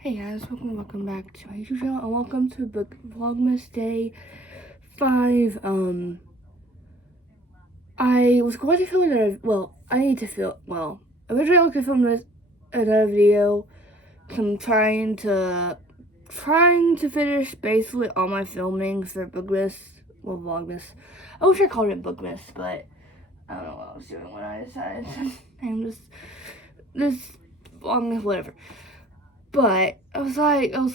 Hey guys, welcome back to my YouTube channel and welcome to Vlogmas Day 5. I was going to film another, originally I was going to film another video. I'm trying to finish basically all my filming for Vlogmas. I wish I called it Bookmas, but I don't know what I was doing when I decided to name this Vlogmas, whatever. But I was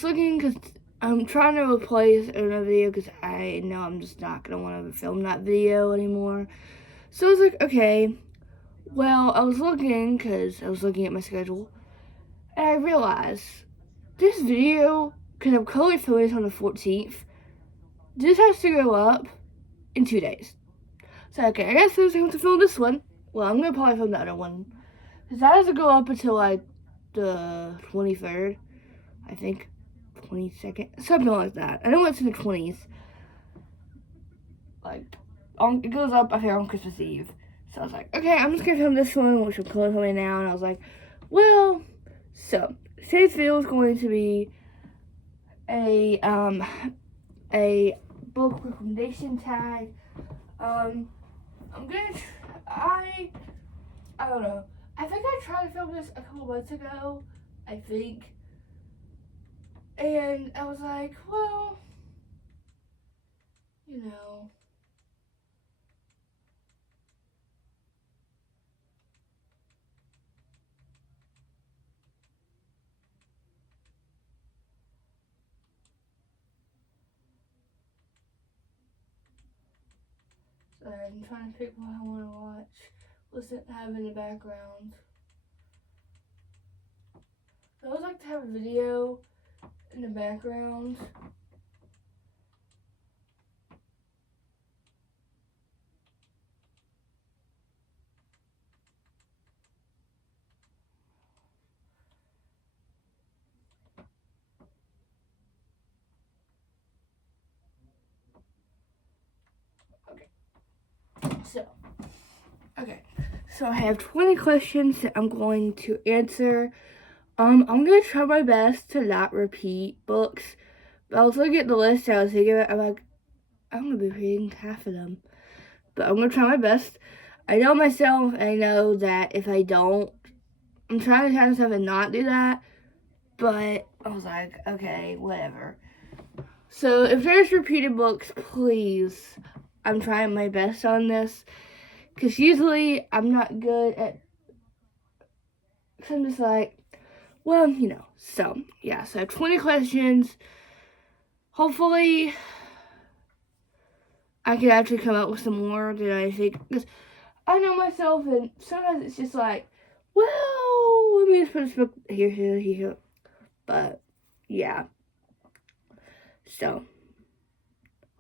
looking because I'm trying to replace another video because I know I'm just not going to want to film that video anymore. So I was like, okay, well, I was looking because I was looking at my schedule and I realized this video, because I'm currently filming this on the 14th, this has to go up in 2 days. So, okay, I guess I have to film this one. Well, I'm going to probably film the other one because that has to go up until like the 23rd. I think 22nd, something like that. I know it's in the 20s. It goes up, I think, on Christmas Eve. So I was like, okay, I'm just gonna film this one, which I'm currently filming now. And I was like, well, so today's video is going to be a book recommendation tag. I don't know. I think I tried to film this a couple months ago. I think. And I was like, well, you know. So I'm trying to pick what I want to watch. Listen, have in the background. I always like to have a video in the background. So I have 20 questions that I'm going to answer. I'm gonna try my best to not repeat books. But I was looking at the list and I was thinking about, I'm like, I'm gonna be reading half of them. But I'm gonna try my best. I know myself, and I know that if I don't, I'm trying to tell myself and not do that. But I was like, okay, whatever. So if there's repeated books, please, I'm trying my best on this. Because usually I'm not good at, so I'm just like, well, you know. So, yeah, so I have 20 questions. Hopefully, I can actually come up with some more than I think. Because I know myself, and sometimes it's just like, well, let me just put this book here. But, yeah. So,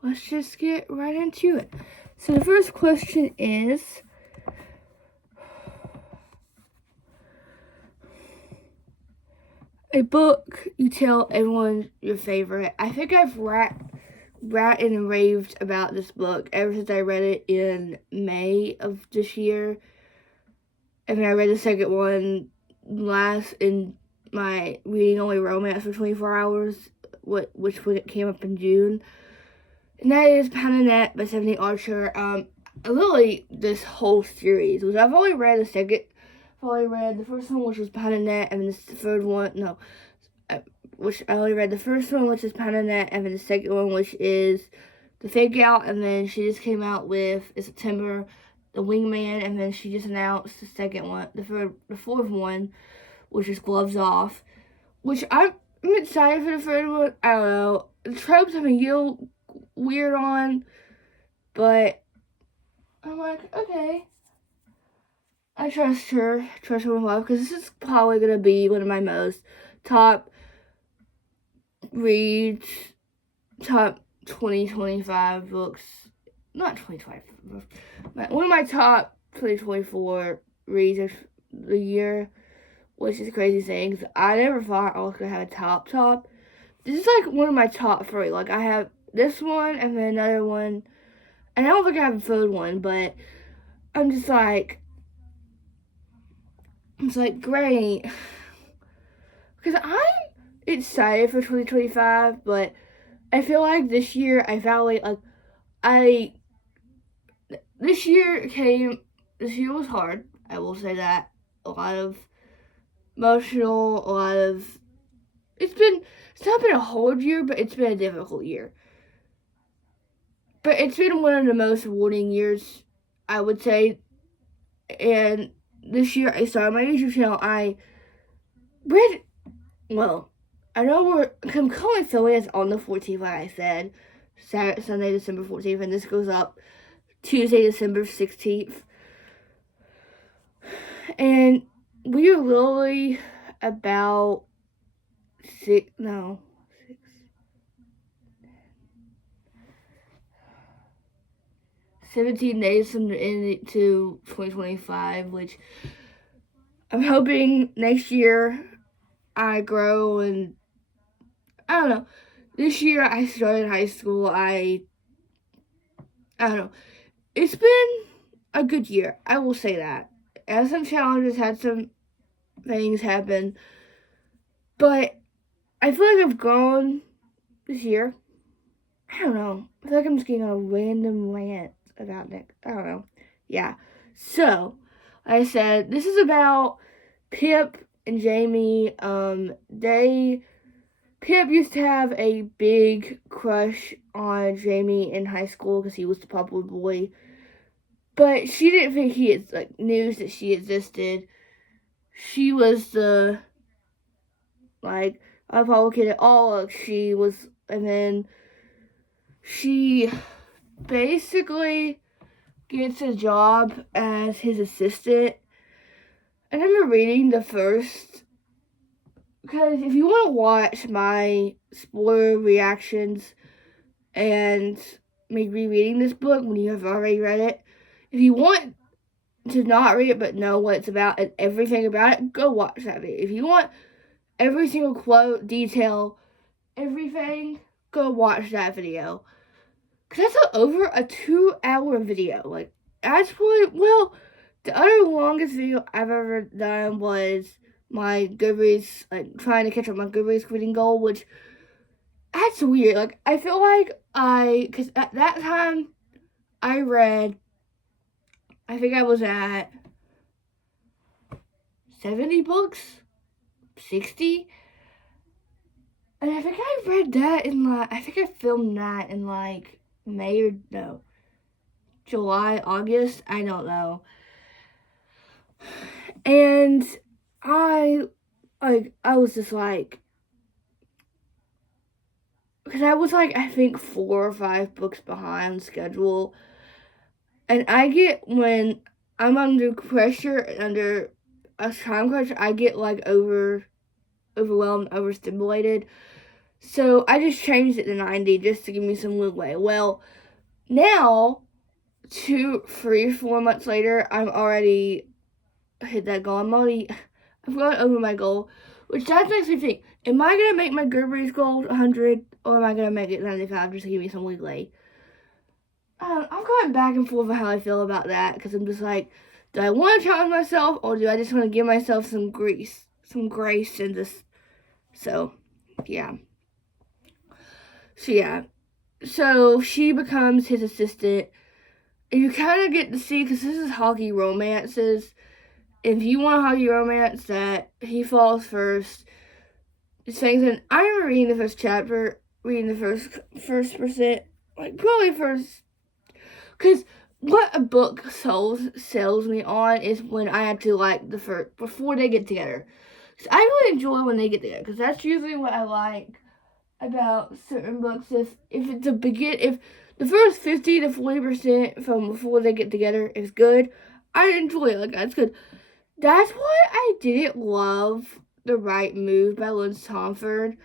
let's just get right into it. So, the first question is, a book you tell everyone your favorite. I think I've ranted and raved about this book ever since I read it in May of this year. And then I read the second one last in my Reading Only Romance for 24 Hours, which came up in June. And that is Pound and Net by Stephanie Archer. Literally, this whole series, which I've only read the first one, which was Pound and Net, and then the third one, which I only read the first one, which is Pound and Net, and then the second one, which is The Fake Out, and then she just came out with, in September, The Wingman, and then she just announced the second one, the fourth one, which is Gloves Off, which I'm excited for the third one. I don't know. The tropes have been a little weird on, but I'm like, okay. I trust her with love, because this is probably going to be one of my most top reads, top 2025 books, not 2025, but one of my top 2024 reads of the year, which is crazy saying, because I never thought I was going to have a top. This is like one of my top 3. Like, I have this one and then another one, and I don't think I have a third one, but I'm just like, it's like, great. Because I'm excited for 2025, but I feel like this year I finally this year was hard. I will say that. A lot of emotional, a lot of it's not been a hard year, but it's been a difficult year. But it's been one of the most rewarding years, I would say. And this year I started my YouTube channel. I read, well, I know I'm currently filming this on the 14th, like I said, Sunday, December 14th, and this goes up Tuesday, December 16th. And we are literally about 17 days from the end to 2025, which I'm hoping next year I grow. And I don't know. This year I started high school. I don't know. It's been a good year. I will say that. Had some challenges, had some things happen, but I feel like I've grown this year. I don't know. I feel like I'm just getting a random rant about Nick. I don't know. Yeah. So, like I said, this is about Pip and Jamie. Pip used to have a big crush on Jamie in high school because he was the popular boy. But she didn't think he had, news that she existed. She was the, popular kid at all. She was, and then she basically gets a job as his assistant. And I remember reading the first, because if you want to watch my spoiler reactions and me rereading this book when you have already read it, if you want to not read it but know what it's about and everything about it, go watch that video. If you want every single quote, detail, everything, go watch that video. Because that's over a 2-hour video. That's probably, the other longest video I've ever done was my Goodreads, trying to catch up my Goodreads reading goal, which, that's weird. I feel like because at that time, I read, I think I was at 70 books, 60, and I think I read that I think I filmed that in, May or, no, July, August, I don't know. And I was just because I was I think 4 or 5 books behind schedule. And I get, when I'm under pressure and under a time crunch, I get overwhelmed, overstimulated. So I just changed it to 90 just to give me some leeway. Well, now, 2, 3, 4 months later, I'm already hit that goal. I've gone over my goal, which that makes me think, am I going to make my Goodreads goal 100, or am I going to make it 95 just to give me some leeway? I'm going back and forth on how I feel about that, because I'm just do I want to challenge myself, or do I just want to give myself some grace, and just, so, yeah. So she becomes his assistant, and you kind of get to see, because this is hockey romances, if you want a hockey romance that he falls first, it's things. And I remember reading the first chapter, reading the first percent, probably first, because what a book sells me on is when I have to the first, before they get together. Cause I really enjoy when they get together, because that's usually what I like about certain books. If it's if the first 50 to 40% from before they get together is good, I enjoy it. That's good. That's why I didn't love The Right Move by Liz Tomford,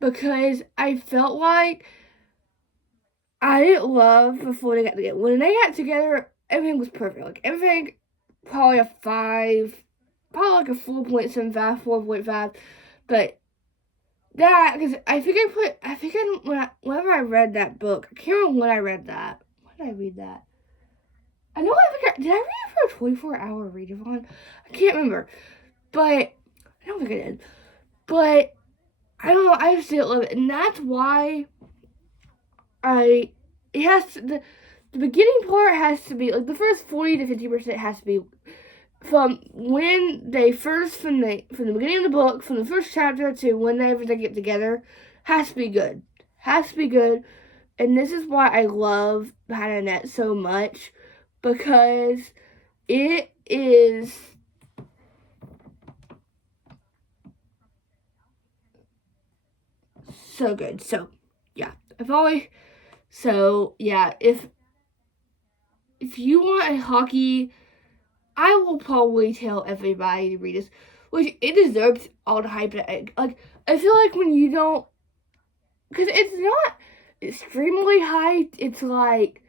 because I felt like I didn't love before they got together. When they got together, everything was perfect. Everything, probably a 5, probably a 4.75, 4.5, but that, because whenever I read that book, I can't remember when I read that. When did I read that? I know did I read it for a 24-hour readathon? I can't remember, but I don't think I did. But I don't know, I just didn't love it. And that's why it has to, the beginning part has to be, like, the first 40 to 50% has to be from when they first, from the beginning of the book, from the first chapter to whenever they get together, has to be good. Has to be good. And this is why I love Behind the Net so much, because it is so good. So yeah, if you want a hockey, I will probably tell everybody to read this, which it deserves all the hype. Like, I feel like when you don't, because it's not extremely hyped. It's like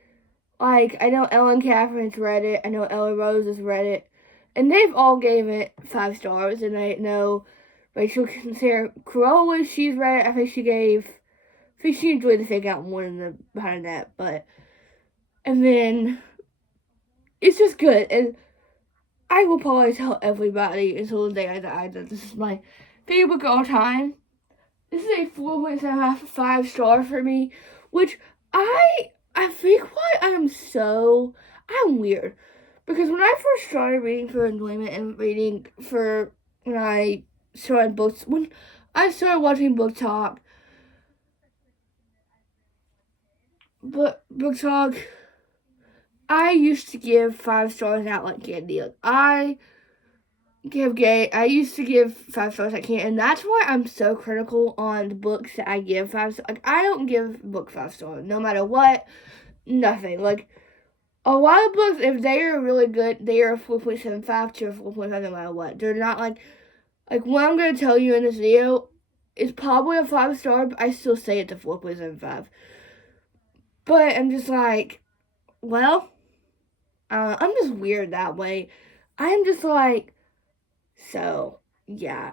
I know Ellen Catherine's read it. I know Ella Rose has read it, and they've all gave it 5 stars. And I know Rachel Sarah Carolla, she's read it. I think she enjoyed the Fake Out more than the Behind That. But and then it's just good, and I will probably tell everybody until the day I die that this is my favorite book of all time. This is a 4.75 5 star for me, which I think why I'm weird. Because when I first started reading for enjoyment and reading for when I started watching Book Talk, I used to give 5 stars out like candy. Like, I used to give 5 stars like candy, and that's why I'm so critical on the books that I give 5 stars. Like, I don't give book 5 stars, no matter what, nothing. Like, a lot of books, if they are really good, they are a 4.75 to a 4.5 no matter what. They're not like what I'm going to tell you in this video is probably a 5 star, but I still say it's a 4.75. But I'm just like, well, I'm just weird that way. I'm just like, so, yeah.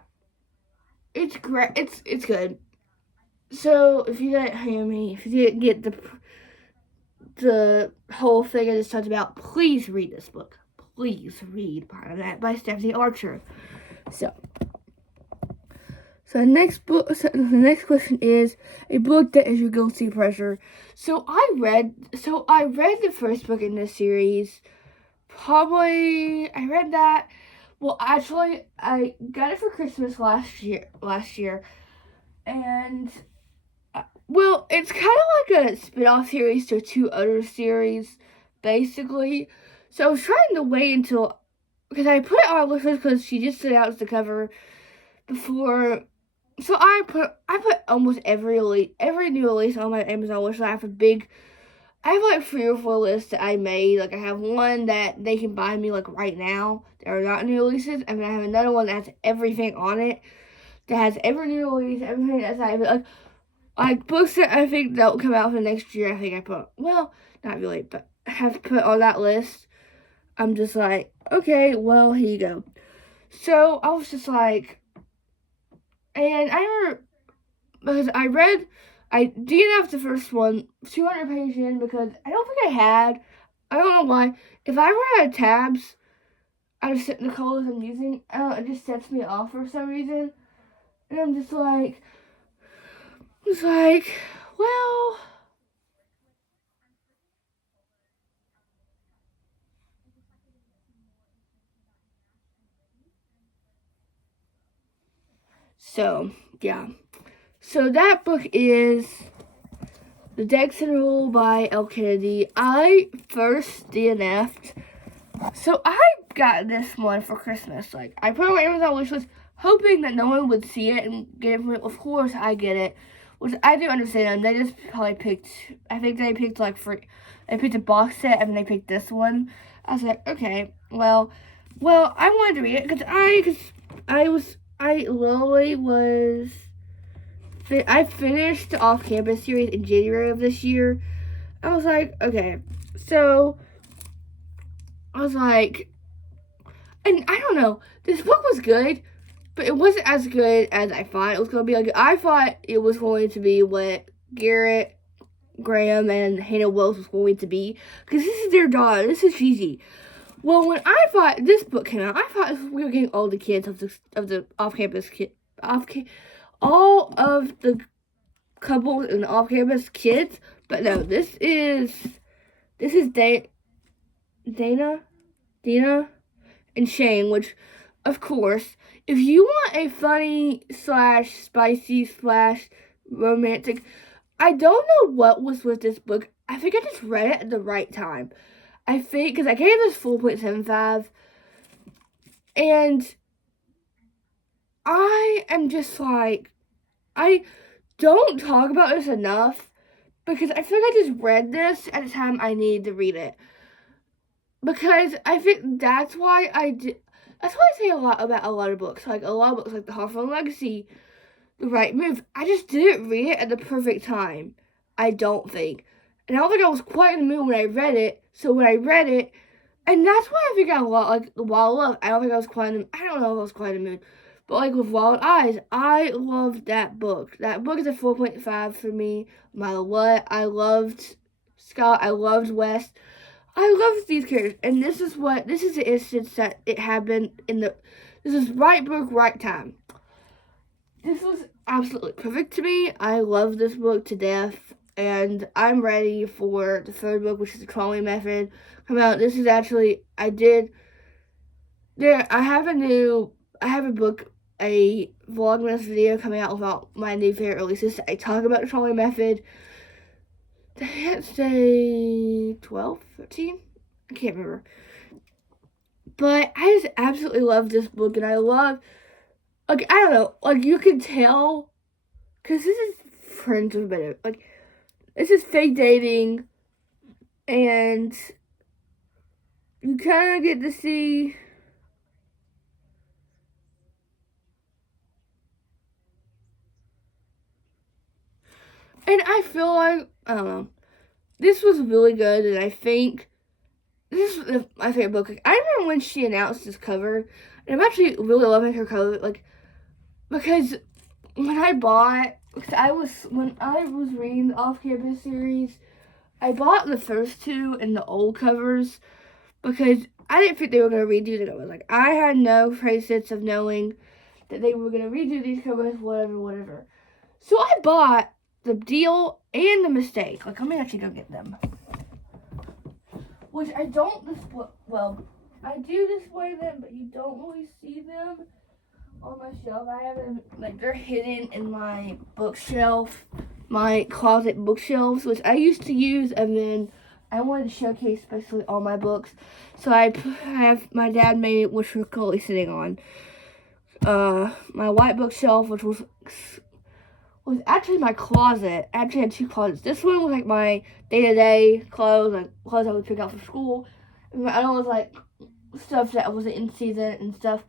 It's great. It's good. So, if you didn't hear me, if you didn't get the whole thing I just talked about, please read this book. Please read Behind That by Stephanie Archer. So the next question is a book that is your guilty pleasure. So I read the first book in this series. I read that. Well, actually, I got it for Christmas last year, and well, it's kind of like a spin-off series to 2 other series, basically. So I was trying to wait until, because I put it on my wish list because she just stood out as the cover before. So I put almost every new release on my Amazon wish list. I have like 3 or 4 lists that I made. Like, I have one that they can buy me like right now that are not new releases, and then I have another one that has everything on it, that has every new release, everything that's like books that I think that will come out for next year. I think I put, well, not really, but I have put on that list. I'm just like, okay, well, here you go. So I was just like, and I remember because I DNF'd the first one 200 pages in because I don't think I don't know why. If I ever had tabs, I just set the colors I'm using. I don't know, it just sets me off for some reason. And I'm just like, well, so, yeah. So that book is The Dexter Rule by L. Kennedy. I first DNF'd. So I got this one for Christmas. Like, I put it on my Amazon wish list, hoping that no one would see it and get it for me. Of course, I get it, which I do understand. They just probably picked. I think they picked They picked a box set and then they picked this one. I was like, okay, well, I wanted to read it because I literally was. I finished the off-campus series in January of this year. I was like, okay, so I was like, and I don't know, this book was good, but it wasn't as good as I thought it was going to be. Like, I thought it was going to be what Garrett Graham and Hannah Wells was going to be, because this is their daughter. This is Gigi. Well, when I thought this book came out, I thought we were getting all the kids of the off-campus all of the couples and off-campus kids, but no, this is Dana, and Shane, which, of course, if you want a funny / spicy / romantic, I don't know what was with this book. I think I just read it at the right time. I think, because I gave this 4.75, and I am just like, I don't talk about this enough, because I feel like I just read this at a time I needed to read it. Because I think that's why that's why I say a lot about a lot of books. Like, a lot of books, like The Hawthorne Legacy, The Right Move. I just didn't read it at the perfect time, I don't think. And I don't think I was quite in the mood when I read it. So when I read it, and that's why I think I like The Wild Love. I don't think I was quite in the, I don't know if I was quite in the mood. But like with Wild Eyes, I loved that book. That book is a 4.5 for me, no matter what. I loved Scott. I loved West. I love these characters, and this is the instance that it happened this is right book, right time. This was absolutely perfect to me. I love this book to death, and I'm ready for the third book, which is the Trolley Method, come out. This is actually, I have a Vlogmas video coming out about my new favorite releases. I talk about the Trolley Method. I can't say 12, 13? I can't remember. But I just absolutely love this book, and I love, like, I don't know, like, you can tell, because this is friends with better, like, this is fake dating, and you kind of get to see, and I feel like, I don't know, this was really good, and I think this is my favorite book. Like, I remember when she announced this cover, and I'm actually really loving her cover, like, because when I was reading the Off-Campus series, I bought the first two in the old covers, because I didn't think they were going to redo the covers. Like, I had no sense of knowing that they were going to redo these covers, whatever. So I bought the Deal and the Mistake. Like, let me actually go get them. Which I don't display, well, I do display them, but you don't really see them on my shelf. I have them, like, they're hidden in my bookshelf, my closet bookshelves, which I used to use, and then I wanted to showcase especially all my books. So I have, my dad made it, which we're currently sitting on. My white bookshelf, which was actually my closet. I actually had two closets. This one was like my day-to-day clothes, like clothes I would pick out for school. And my other one was like stuff that wasn't in season and stuff,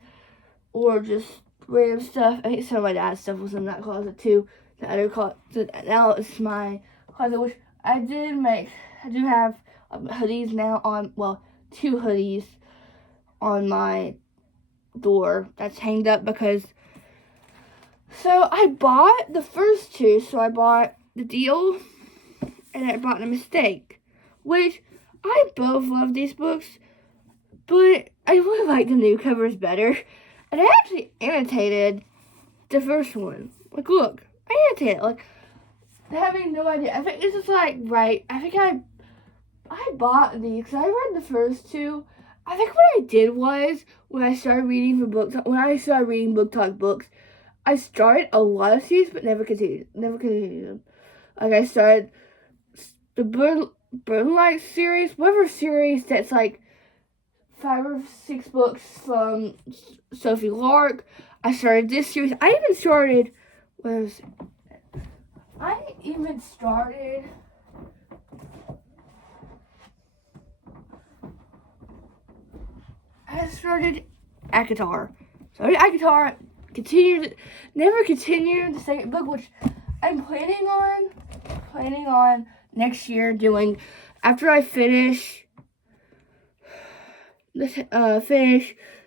or just random stuff. I think some of my dad's stuff was in that closet too. The other closet. Now it's my closet, which I do have hoodies now on, well, 2 hoodies on my door that's hanged up because, so I bought the first two. So I bought the Deal and I bought the Mistake, which I both love these books, but I really like the new covers better. And I actually annotated the first one. Like, look, I annotated it. Like, having no idea. I think this is like, right, I think I bought these because I read the first two. I think what I did was, when I started reading Book Talk books, I started a lot of series, but never continued them. Like, I started the Burnlight series, whatever series that's like 5 or 6 books from Sophie Lark. I started this series. I even started ACOTAR. Never continued the second book, which I'm planning on next year doing after I finish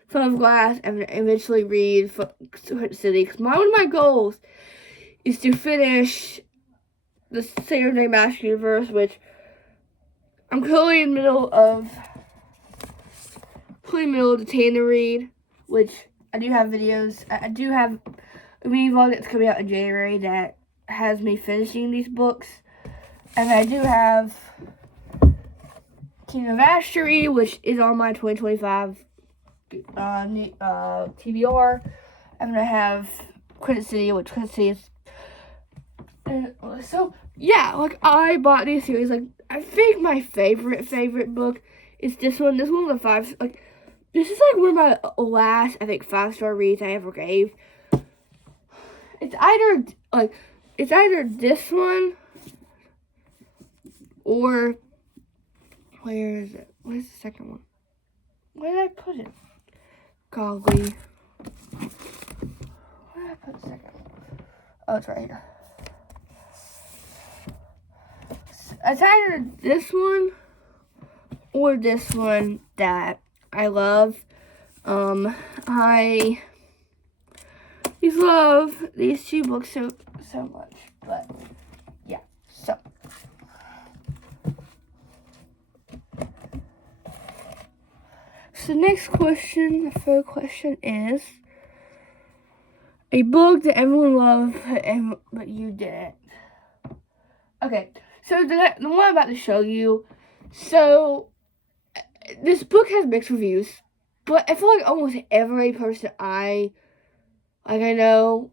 Fun of Glass and eventually read City. Because one of my goals is to finish the Saturday Mask Universe, which I'm currently in the middle of the Tanner read, which I do have videos. I do have a mini vlog that's coming out in January that has me finishing these books. And I do have Kingdom of Astery, which is on my 2025 TBR. I'm gonna have Credit City, which Credit City is. So yeah, like I bought these series. Like I think my favorite book is this one. This one's a 5. Like this is like one of my last, I think, 5-star reads I ever gave. It's either this one or where is it? Where's the second one? Where did I put it? Golly. Where did I put the second one? Oh, it's right here. It's either this one or this one that I love. I just love these two books so much. But yeah, so next question, the third question is a book that everyone loved but you didn't. Okay, so the one I'm about to show you, so this book has mixed reviews, but I feel like almost every person I know,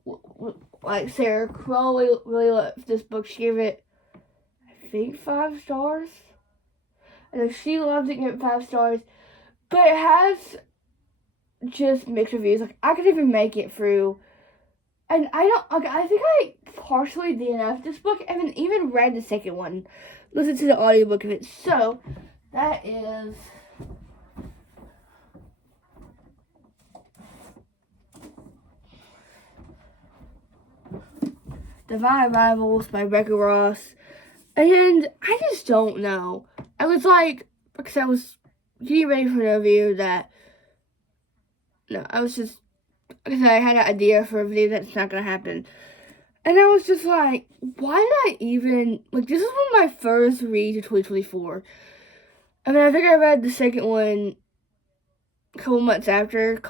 like Sarah Crowley really loved this book. She gave it, I think, 5 stars. And she loved it, gave it 5 stars. But it has just mixed reviews. Like, I could even make it through. And I think I partially DNF'd this book. I haven't even read the second one. Listen to the audiobook of it. So, that is Divine Rivals by Rebecca Ross. And I just don't know. I was like, because I was getting ready for an review that, I was just, because I had an idea for a video that's not going to happen. And I was just like, why did I even, like, this is one of my first reads of 2024. I mean, I think I read the second one a couple weeks after,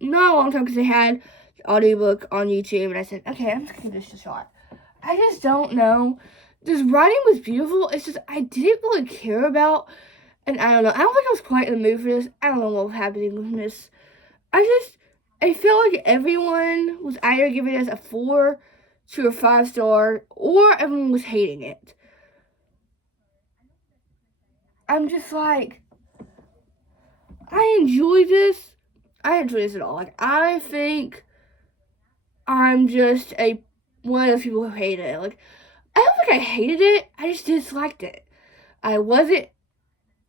not a long time, because they had the audiobook on YouTube, and I said, okay, I'm just going to give this a shot. I just don't know. This writing was beautiful. It's just, I didn't really care about, and I don't know. I don't think I was quite in the mood for this. I don't know what was happening with this. I feel like everyone was either giving this a 4 to a 5 star, or everyone was hating it. I'm just like, I enjoy this. I enjoy this at all. Like, I think I'm just one of those people who hated it. Like, I don't think I hated it. I just disliked it. I wasn't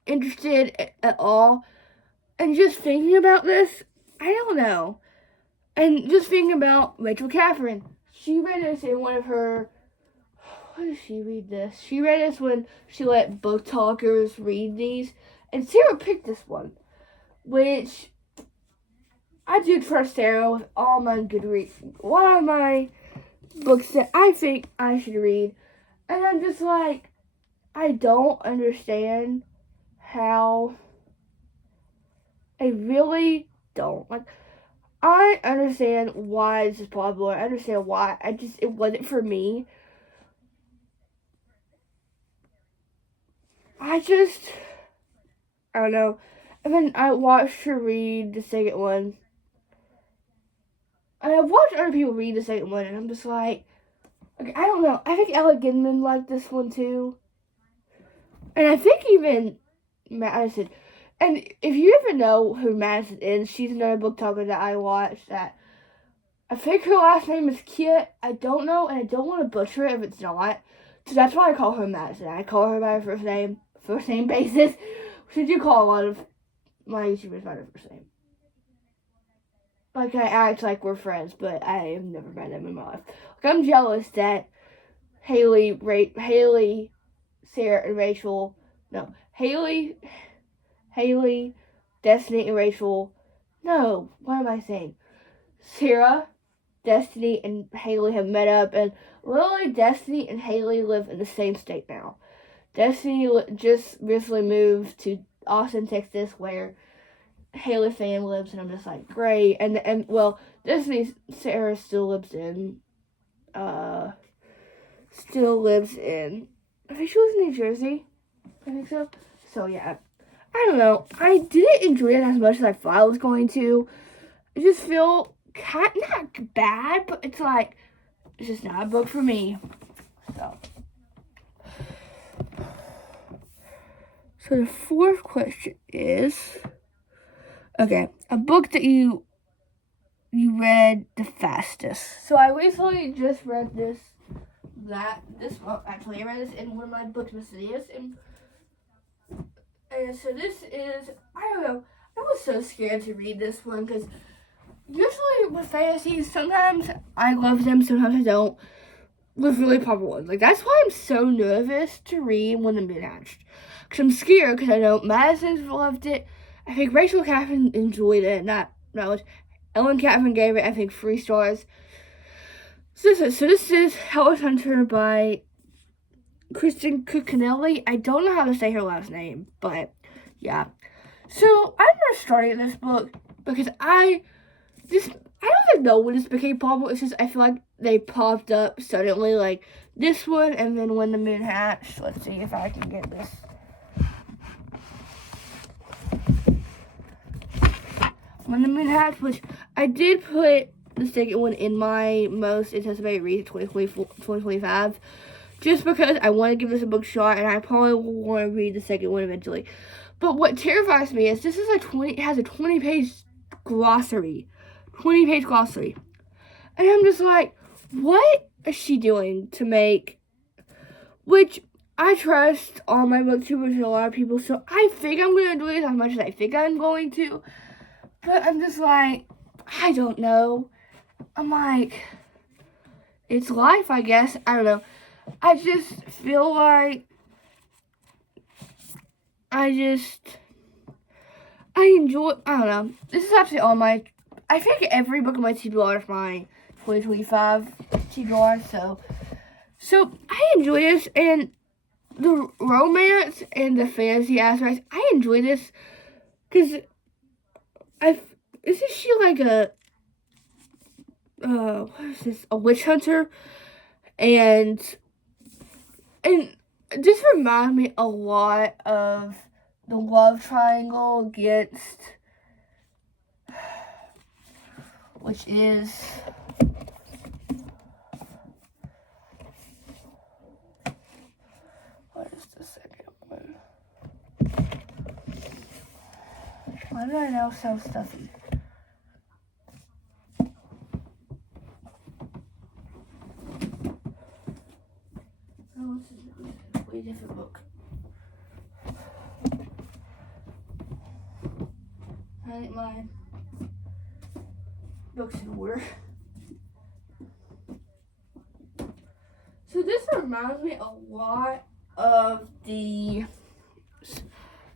interested at all. And just thinking about this, I don't know. And just thinking about Rachel Catherine. She read this in one of her... When did she read this? She read this when she let book talkers read these. And Sarah picked this one. Which I do trust Sarah with all my Goodreads. One of my books that I think I should read. And I'm just like, I don't understand how. I really don't. Like, I understand why this is popular. I understand why. It wasn't for me. I don't know. And then I watched her read the second one. And I've watched other people read the second one, and I'm just like, I don't know. I think Ella Gidman liked this one too. And I think even Madison. And if you ever know who Madison is, she's another book talker that I watched that I think her last name is Kit. I don't know, and I don't want to butcher it if it's not. So that's why I call her Madison. I call her by her first name basis. Since you call a lot of my YouTubers by their first name. Like, I act like we're friends, but I have never met them in my life. Like, I'm jealous that Haley, Sarah, and Rachel, Haley, Destiny, and Rachel, what am I saying? Sarah, Destiny, and Haley have met up, and literally Destiny and Haley live in the same state now. Destiny just recently moved to Austin, Texas, where Haley's family lives, and I'm just like, great. And Disney Sarah still lives in. I think she lives in New Jersey. I think so. So yeah. I don't know. I didn't enjoy it as much as I thought I was going to. I just feel not bad, but it's like it's just not a book for me. So the fourth question is, okay, a book that you read the fastest. So I recently just read this month. Actually, I read this in one of my Vlogmas videos, and so this is, I don't know, I was so scared to read this one because usually with fantasies, sometimes I love them, sometimes I don't. With really popular ones, like that's why I'm so nervous to read When the Moon Hatched, because I'm scared because I know Madison loved it. I think Rachel Catherine enjoyed it. Not much. Ellen Catherine gave it, I think, 3 stars. So this is Hellish Hunter by Kristen Cuccinelli. I don't know how to say her last name, but yeah. So I'm just starting this book because I don't even know when this became popular. It's just I feel like they popped up suddenly, like this one, and then When the Moon Hatched. Let's see if I can get this. When the Moon Hatched, which I did put the second one in my most anticipated read of 2025, just because I want to give this a book shot, and I probably will want to read the second one eventually. But what terrifies me is this is it has a 20-page glossary. 20-page glossary. And I'm just like, what is she doing to make, which I trust all my booktubers and a lot of people, so I think I'm going to do this as much as I think I'm going to. But I'm just like, I don't know. I'm like, it's life, I guess. I don't know. I just feel like I don't know. This is actually all I think every book on my TBR is my 2025 TBR, so I enjoy this, and the romance and the fantasy aspects, I enjoy this, because isn't she like what is this, a witch hunter, and this reminds me a lot of the love triangle against, which is what is the second one? Why do I now sound stuffy? Oh, this is a way different book. I need my books in order. So this reminds me a lot of the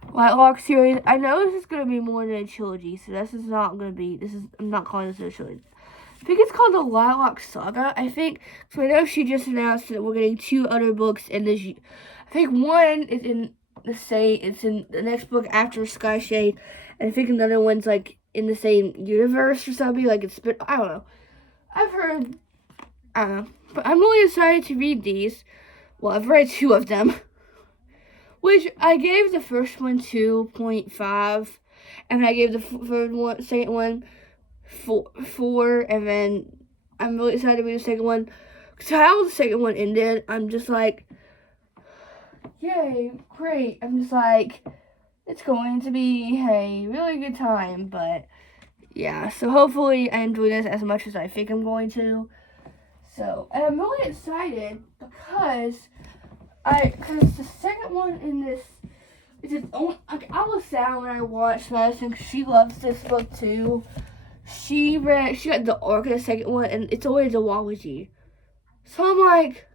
Lightlock series. I know this is going to be more than a trilogy, so this is not going to be, I'm not calling this a trilogy. I think it's called the Lightlock Saga, I think. So I know she just announced that we're getting 2 other books in this. I think one is in it's in the next book after Sky Shade, and I think another one's like in the same universe or something, like I don't know. I've heard, I don't know. But I'm really excited to read these. Well, I've read 2 of them, which I gave the first one 2.5, and I gave the second one 4, and then I'm really excited to read the second one. Because how the second one ended, I'm just like, yay, great. I'm just like, it's going to be a really good time, but yeah, so hopefully I enjoy this as much as I think I'm going to. So, and I'm really excited because the second one in this is its own, like, I was sad when I watched Madison because she loves this book too. She got the arc of the second one, and it's always a duology. So I'm like,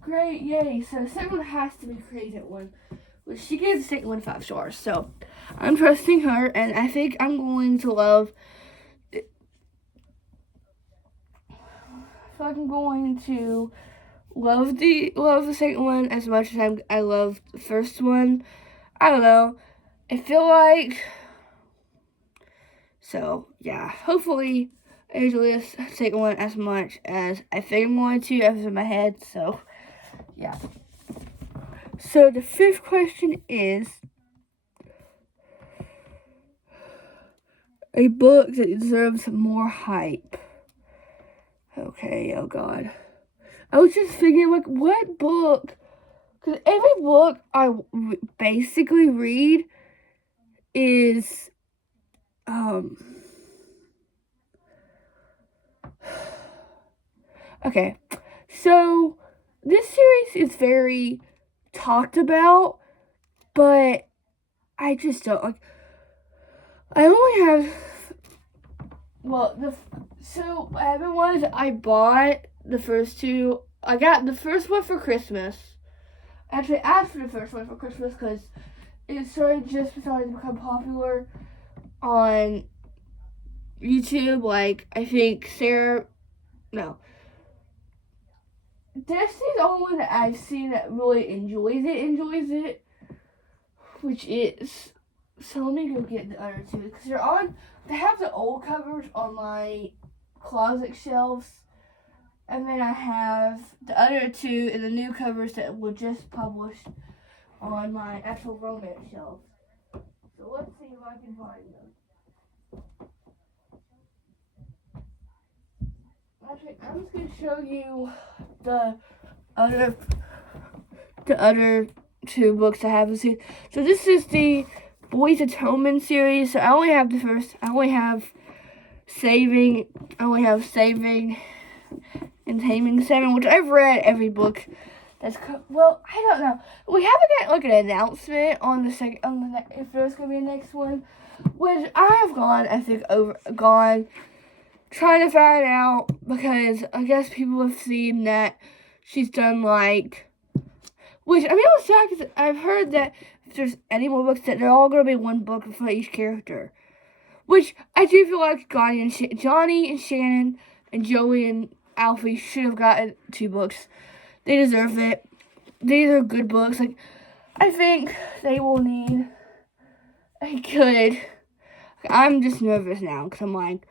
great, yay. So the second one has to be a crazy one. Which she gave the second one 5 stars. So I'm trusting her, and I think I'm going to love it. So I'm going to love the second one as much as I love the first one. I don't know. I feel like, so yeah, hopefully I usually just take one as much as I think I'm going to, as in my head, so, yeah. So, the 5th question is a book that deserves more hype. Okay, oh god. I was just thinking, like, what book? Because every book I basically read is, okay. So, this series is very talked about, but I just don't, like, I only have, well, so I haven't ones I bought the first 2. I got the first one for Christmas. Actually, I asked for the first one for Christmas because it started to become popular on YouTube. Like, I think Destiny's the only one that I've seen that really enjoys it, which is, so let me go get the other 2, because they have the old covers on my closet shelves, and then I have the other 2 and the new covers that were just published on my actual romance shelf. So let's see if I can find them. Actually, I'm just going to show you the other 2 books I haven't seen. So this is the Boys Atonement series. So I only have the first. I only have Saving and Taming 7, which I've read every book. Well, I don't know. We haven't got like an announcement on the second, if there's gonna be a next one, which I have gone trying to find out, because I guess people have seen that she's done like, which I mean, I was sad because I've heard that if there's any more books, that they're all gonna be one book for each character, which I do feel like Johnny and Shannon and Joey and Alfie should have gotten 2 books. They deserve it. These are good books. Like, I think they will need a good. I'm just nervous now because I'm like,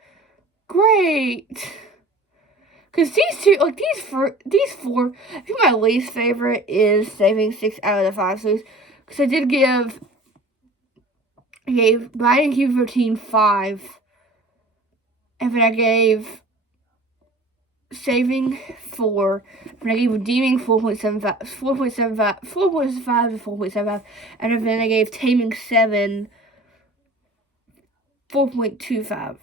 great. Because these 4, I think my least favorite is Saving 6 out of the 5 series. Because I gave Biden Q13 5. And then I gave Saving 4, and I gave Redeeming 4.75, 4.75 to 4.75, and then I gave Taming 7 4.25.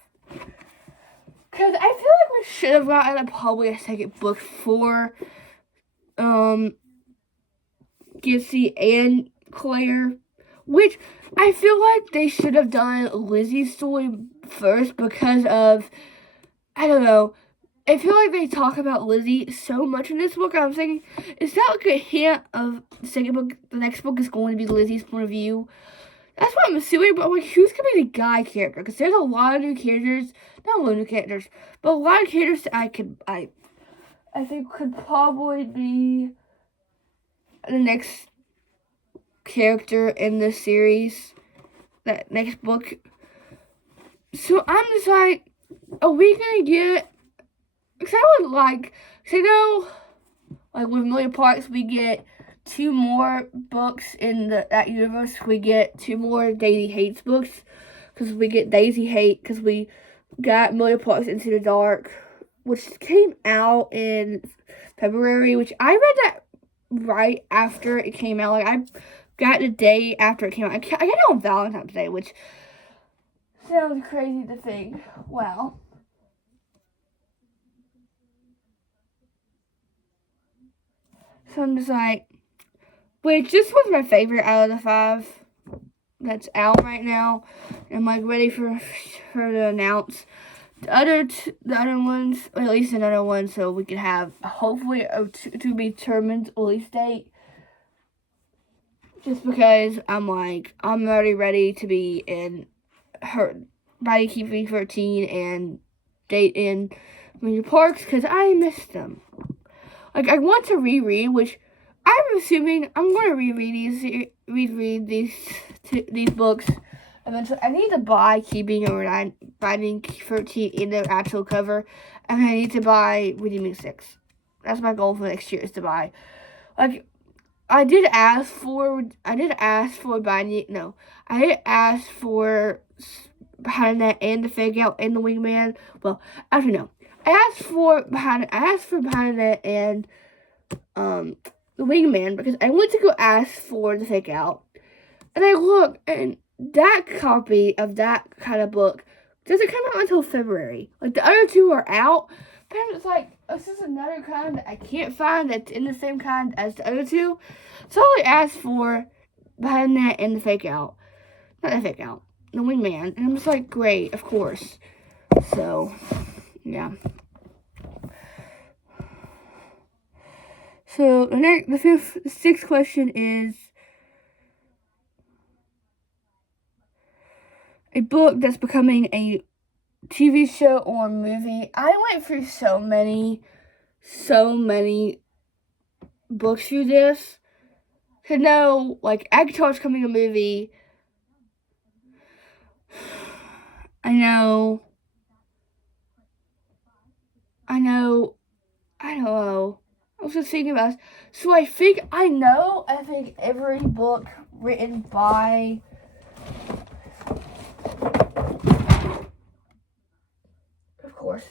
Because I feel like we should have gotten probably a second book for Gibsy and Claire, which I feel like they should have done Lizzie's story first because of, I don't know, I feel like they talk about Lizzie so much in this book. I'm thinking, is that like a hint of the second book? The next book is going to be Lizzie's point of view. That's what I'm assuming. But I'm like, who's gonna be the guy character? Because there's a lot of new characters, not a lot of new characters, but a lot of characters that I think could probably be the next character in this series, that next book. So I'm just like, are we gonna get? Because I would like, so like with Amelia Parks, we get 2 more books in that universe. We get 2 more Daisy Hates books, because we get Daisy Hate, because we got Amelia Parks Into the Dark, which came out in February, which I read that right after it came out. Like, I got the day after it came out. I got it on Valentine's Day, which sounds crazy to think. Wow. So I'm just like, which this was my favorite out of the 5 that's out right now. I'm like ready for her to announce the other ones, or at least another one, so we can have hopefully a to be determined release date. Just because I'm already ready to be in her Body Keeping 13 and date in Amelia Parks, because I missed them. Like, I want to reread, which I'm assuming I'm going to reread these books eventually. I need to buy Keeping or Finding 13 in the actual cover, and I need to buy Redeeming 6. That's my goal for next year, is to buy. Like, I did ask for binding. No, I did ask for Behind That and the Fake Out and the Wingman. Well, actually no, I asked for Behind That and the Wingman because I went to go ask for the Fake Out, and I looked, and that copy of that kind of book doesn't come out until February. Like, the other two are out, but it's like, this is another kind that I can't find that's in the same kind as the other two. So I asked for Behind That and the Fake Out. Not the Fake Out, the Wingman. And I'm just like, great, of course. So, yeah. So, the sixth question is a book that's becoming a TV show or movie. I went through so many books through this to know, like, Avatar's coming a movie. I know. I don't know. I was just thinking about this. So I think every book written by of course.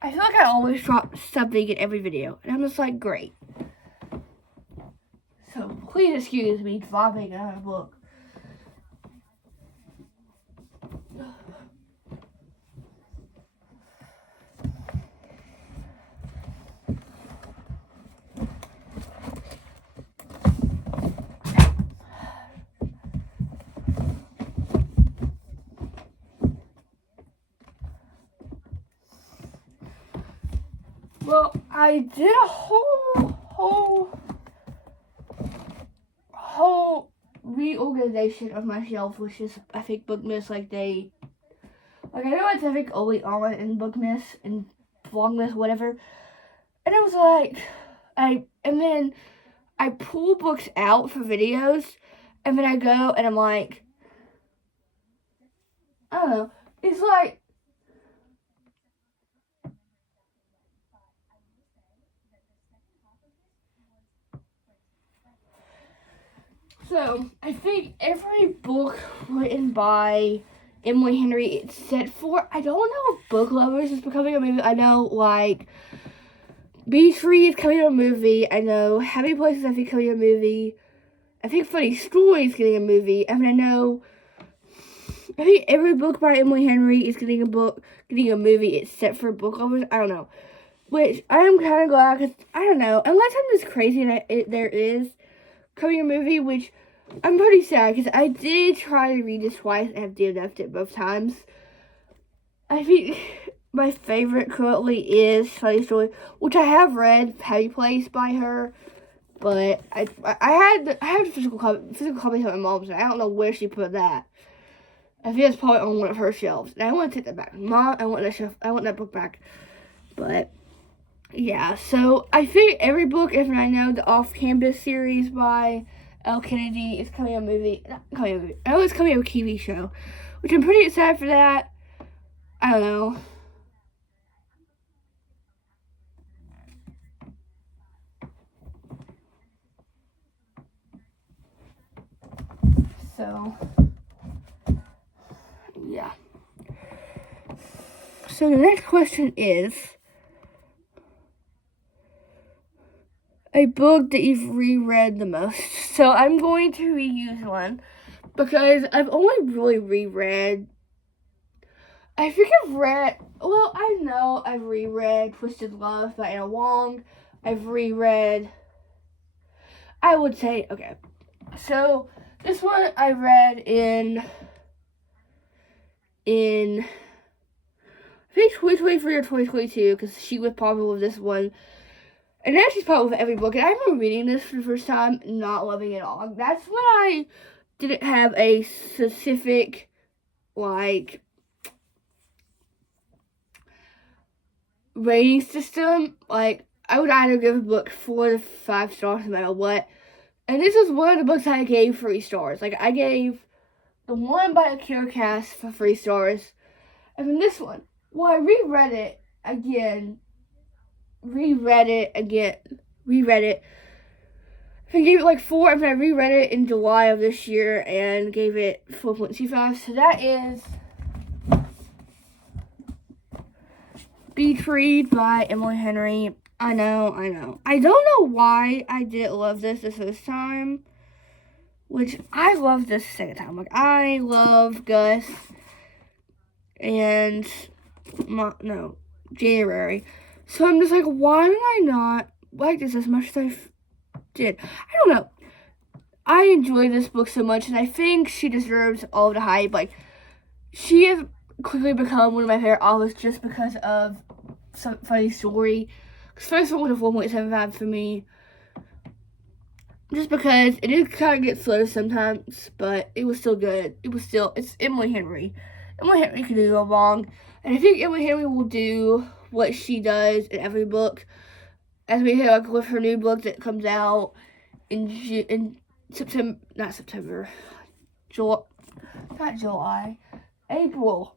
I feel like I always drop something in every video. And I'm just like, great. So please excuse me dropping another book. Well, I did a whole reorganization of my shelf, which is, I think, Bookmas, I know it's, I think, only on in Bookmas and Vlogmas, whatever. And I was like, and then I pull books out for videos, and then I go and I'm like, I don't know, it's like, so, I think every book written by Emily Henry, except for, I don't know if Book Lovers is becoming a movie. I know, like, Beach Free is coming to a movie. I know Happy Places, I think, coming to a movie. I think Funny Stories getting a movie. I mean, I think every book by Emily Henry is getting a movie except for Book Lovers. I don't know. Which, I am kind of glad, because, I don't know, unless I'm just crazy that there is coming a movie, which I'm pretty sad, because I did try to read this twice and have DNF'd it both times. I think my favorite currently is Funny Story, which I have read, Happy Place by her, but I had a physical copy of my mom's, and I don't know where she put that. I think it's probably on one of her shelves, and I want to take that back. Mom, I want that book back, but yeah, so I think every book, if I know the Off-Campus series by L. Kennedy is coming a movie. Not coming a movie. I know it's coming a TV show, which I'm pretty excited for that. I don't know. So, yeah. So the next question is a book that you've reread the most. So I'm going to reuse one because I've only really reread. I think I've reread Twisted Love by Anna Wong. I've reread, I would say, okay. So this one I read in I think 2023 or 2022, because she was popular with this one. And now she's popular with every book. And I remember reading this for the first time, not loving it at all. That's when I didn't have a specific, like, rating system. Like, I would either give a book 4 to 5 stars no matter what. And this was one of the books I gave 3 stars. Like, I gave the one by Akira Cast for 3 stars. And then this one, well, I reread it. I gave it like 4, and then I reread it in July of this year and gave it 4.25. So that is Beach Read by Emily Henry. I know. I don't know why I didn't love this the first time, which I loved this second time. Like, I love Gus and January. So I'm just like, why did I not like this as much as I did? I don't know. I enjoy this book so much, and I think she deserves all the hype. Like, she has quickly become one of my favorite authors just because of some funny story. Because first one was a 4.75 for me, just because it did kind of get slow sometimes, but it was still good. It's Emily Henry. Emily Henry can do no wrong, and I think Emily Henry will do what she does in every book. As we hear, like, with her new book that comes out in April.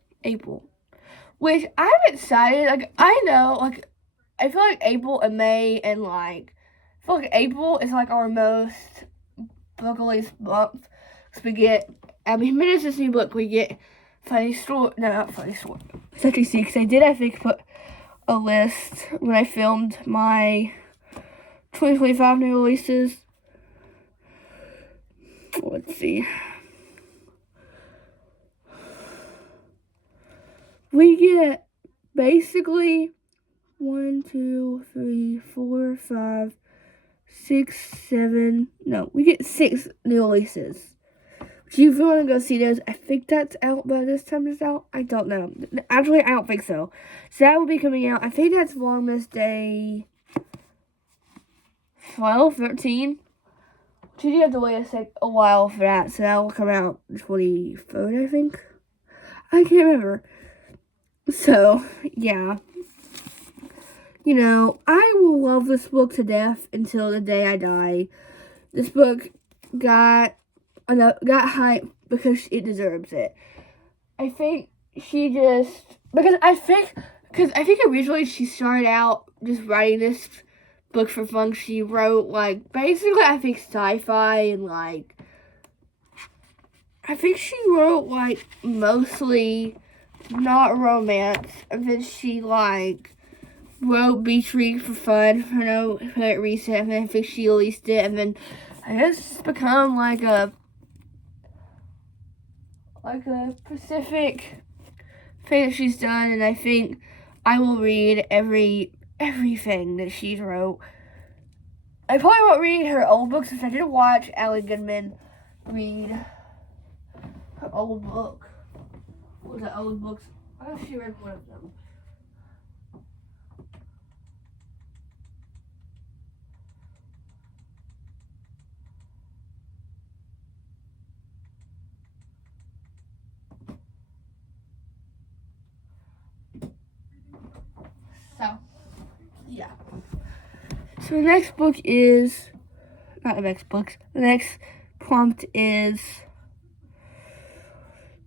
Which I'm excited. Like, I know, like, I feel like April and May and, like, I feel like April is, like, our most book-release month. Because we get, minutes this new book, we get Funny Story. No, not Funny Story. Let's actually see, because I think, put a list when I filmed my 2025 new releases. Let's see. We get basically 1, 2, 3, 4, 5, 6, 7. No, we get 6 new releases. If you want to go see those, I think that's out by this time it's out. I don't know. Actually, I don't think so. So that will be coming out. I think that's Vlogmas Day 12, 13. So you have to wait a while for that. So that will come out the 23rd, I think. I can't remember. So, yeah. You know, I will love this book to death until the day I die. This book got hype because it deserves it. I think originally she started out just writing this book for fun. She wrote, like, basically, I think, sci-fi and, like, I think she wrote, like, mostly not romance, and then she, like, wrote Beach Read for fun for no reason, and then I think she released it, and then I guess it's become like a specific thing that she's done, and I think I will read everything that she's wrote. I probably won't read her old books, since I did watch Allie Goodman read her old book. What was the old books? I don't know if she read one of them. So, yeah. So the next book is, not the next books, the next prompt is,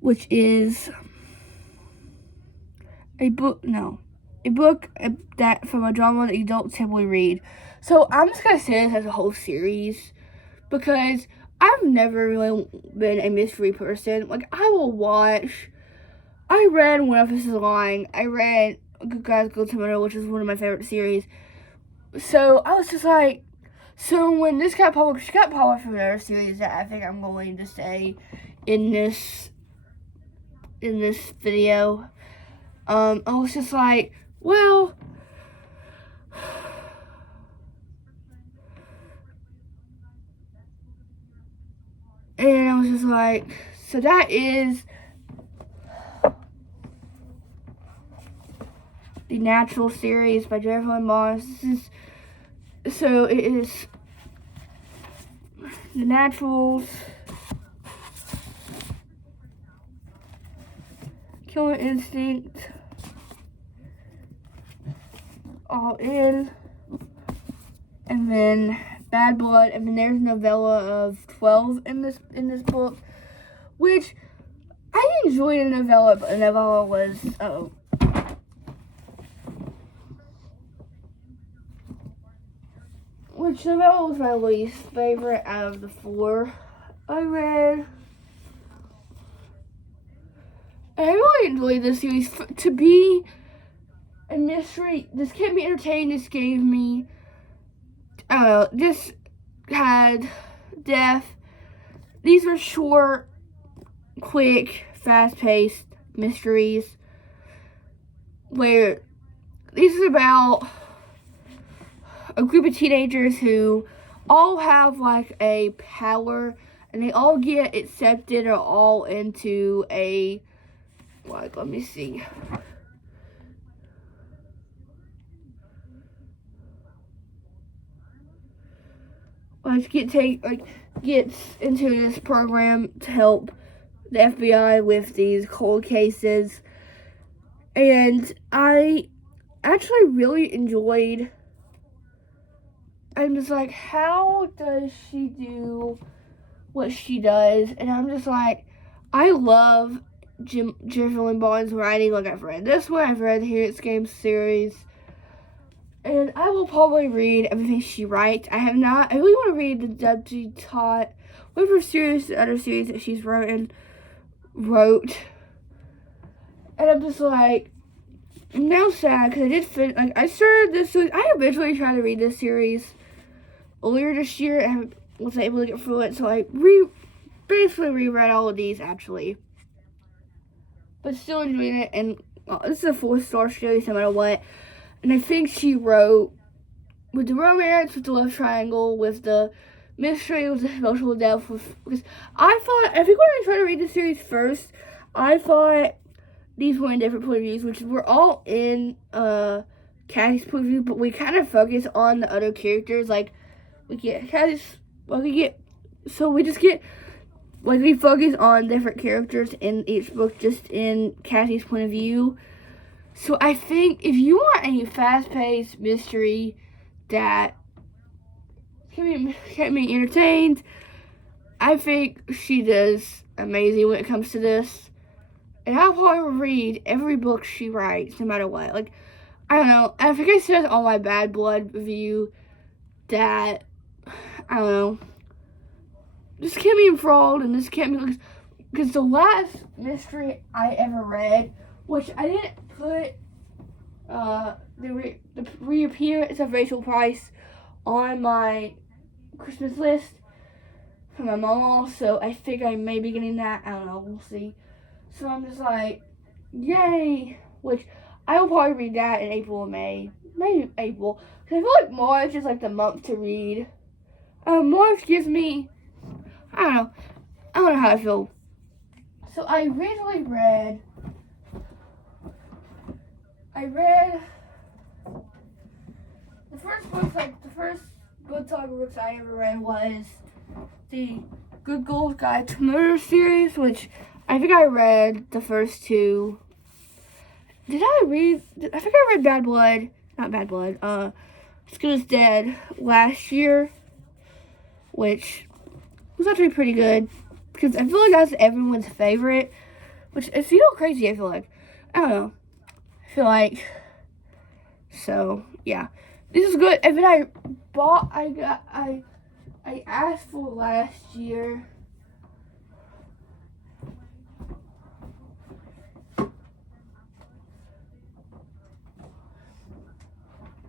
which is a book that from a drama that you don't typically read. So I'm just going to say this as a whole series, because I've never really been a mystery person. Like, I read When Elvis is Lying. I read Good Guys Go Tomorrow, which is one of my favorite series. So I was just like, so when this got published, she got published from another series that I think I'm going to say in this video. I was just like, well, and I was just like, so that is the Natural series by Jennifer Moss. So it is The Naturals, Killer Instinct, All In, and then Bad Blood, and then there's a novella of 12 in this book, which enjoyed the novella, but the novella was, which novella was my least favorite out of the 4 I read. I really enjoyed this series. To be a mystery, this kept me entertained. This gave me, I don't know, just had death. These were short, quick, fast-paced mysteries where these are about a group of teenagers who all have like a power and they all get accepted or all into a, like, let me see. Gets into this program to help the FBI with these cold cases. And I actually really enjoyed, I'm just like, how does she do what she does? And I'm just like, I love Jennifer Bond's writing. Like, I've read this one, I've read the Harriet's Games series, and I will probably read everything she writes. I have not. I really want to read the W. Todd, one of her series, the other series that she's wrote. And I'm just like, I'm now sad because I did finish. Like, I started this series. I eventually tried to read this series earlier this year and I wasn't able to get through it, so I basically reread all of these actually. But still enjoying it, and this is a 4-star series no matter what. And I think she wrote with the romance, with the love triangle, with the mystery, with the emotional depth. Because I think when I tried to read the series first, I thought these were in different point of views, which were all in Cassie's point of view, but we kind of focus on the other characters. Like, we focus on different characters in each book, just in Cassie's point of view. So I think if you want a fast-paced mystery that can be entertained, I think she does amazing when it comes to this. And I'll probably read every book she writes, no matter what. Like, I don't know. I think I said on my Bad Blood review that, I don't know, this kept me enthralled, and this kept me, because the last mystery I ever read, which I didn't put the reappearance of Rachel Price on my Christmas list for my mom, so I think I may be getting that. I don't know, we'll see. So I'm just like, yay! Which I will probably read that in April or May. Maybe April. Because I feel like March is like the month to read. March gives me, I don't know how I feel. So I recently read the first book talk books I ever read was the Good Girls Guide to Murder series, which I think I read the first 2. I think I read Bad Blood, not Bad Blood, As Good as Dead last year, which was actually pretty good, because I feel like that's everyone's favorite, which is, crazy, I feel like. I don't know. I feel like, so, yeah. This is good. And then I asked for last year.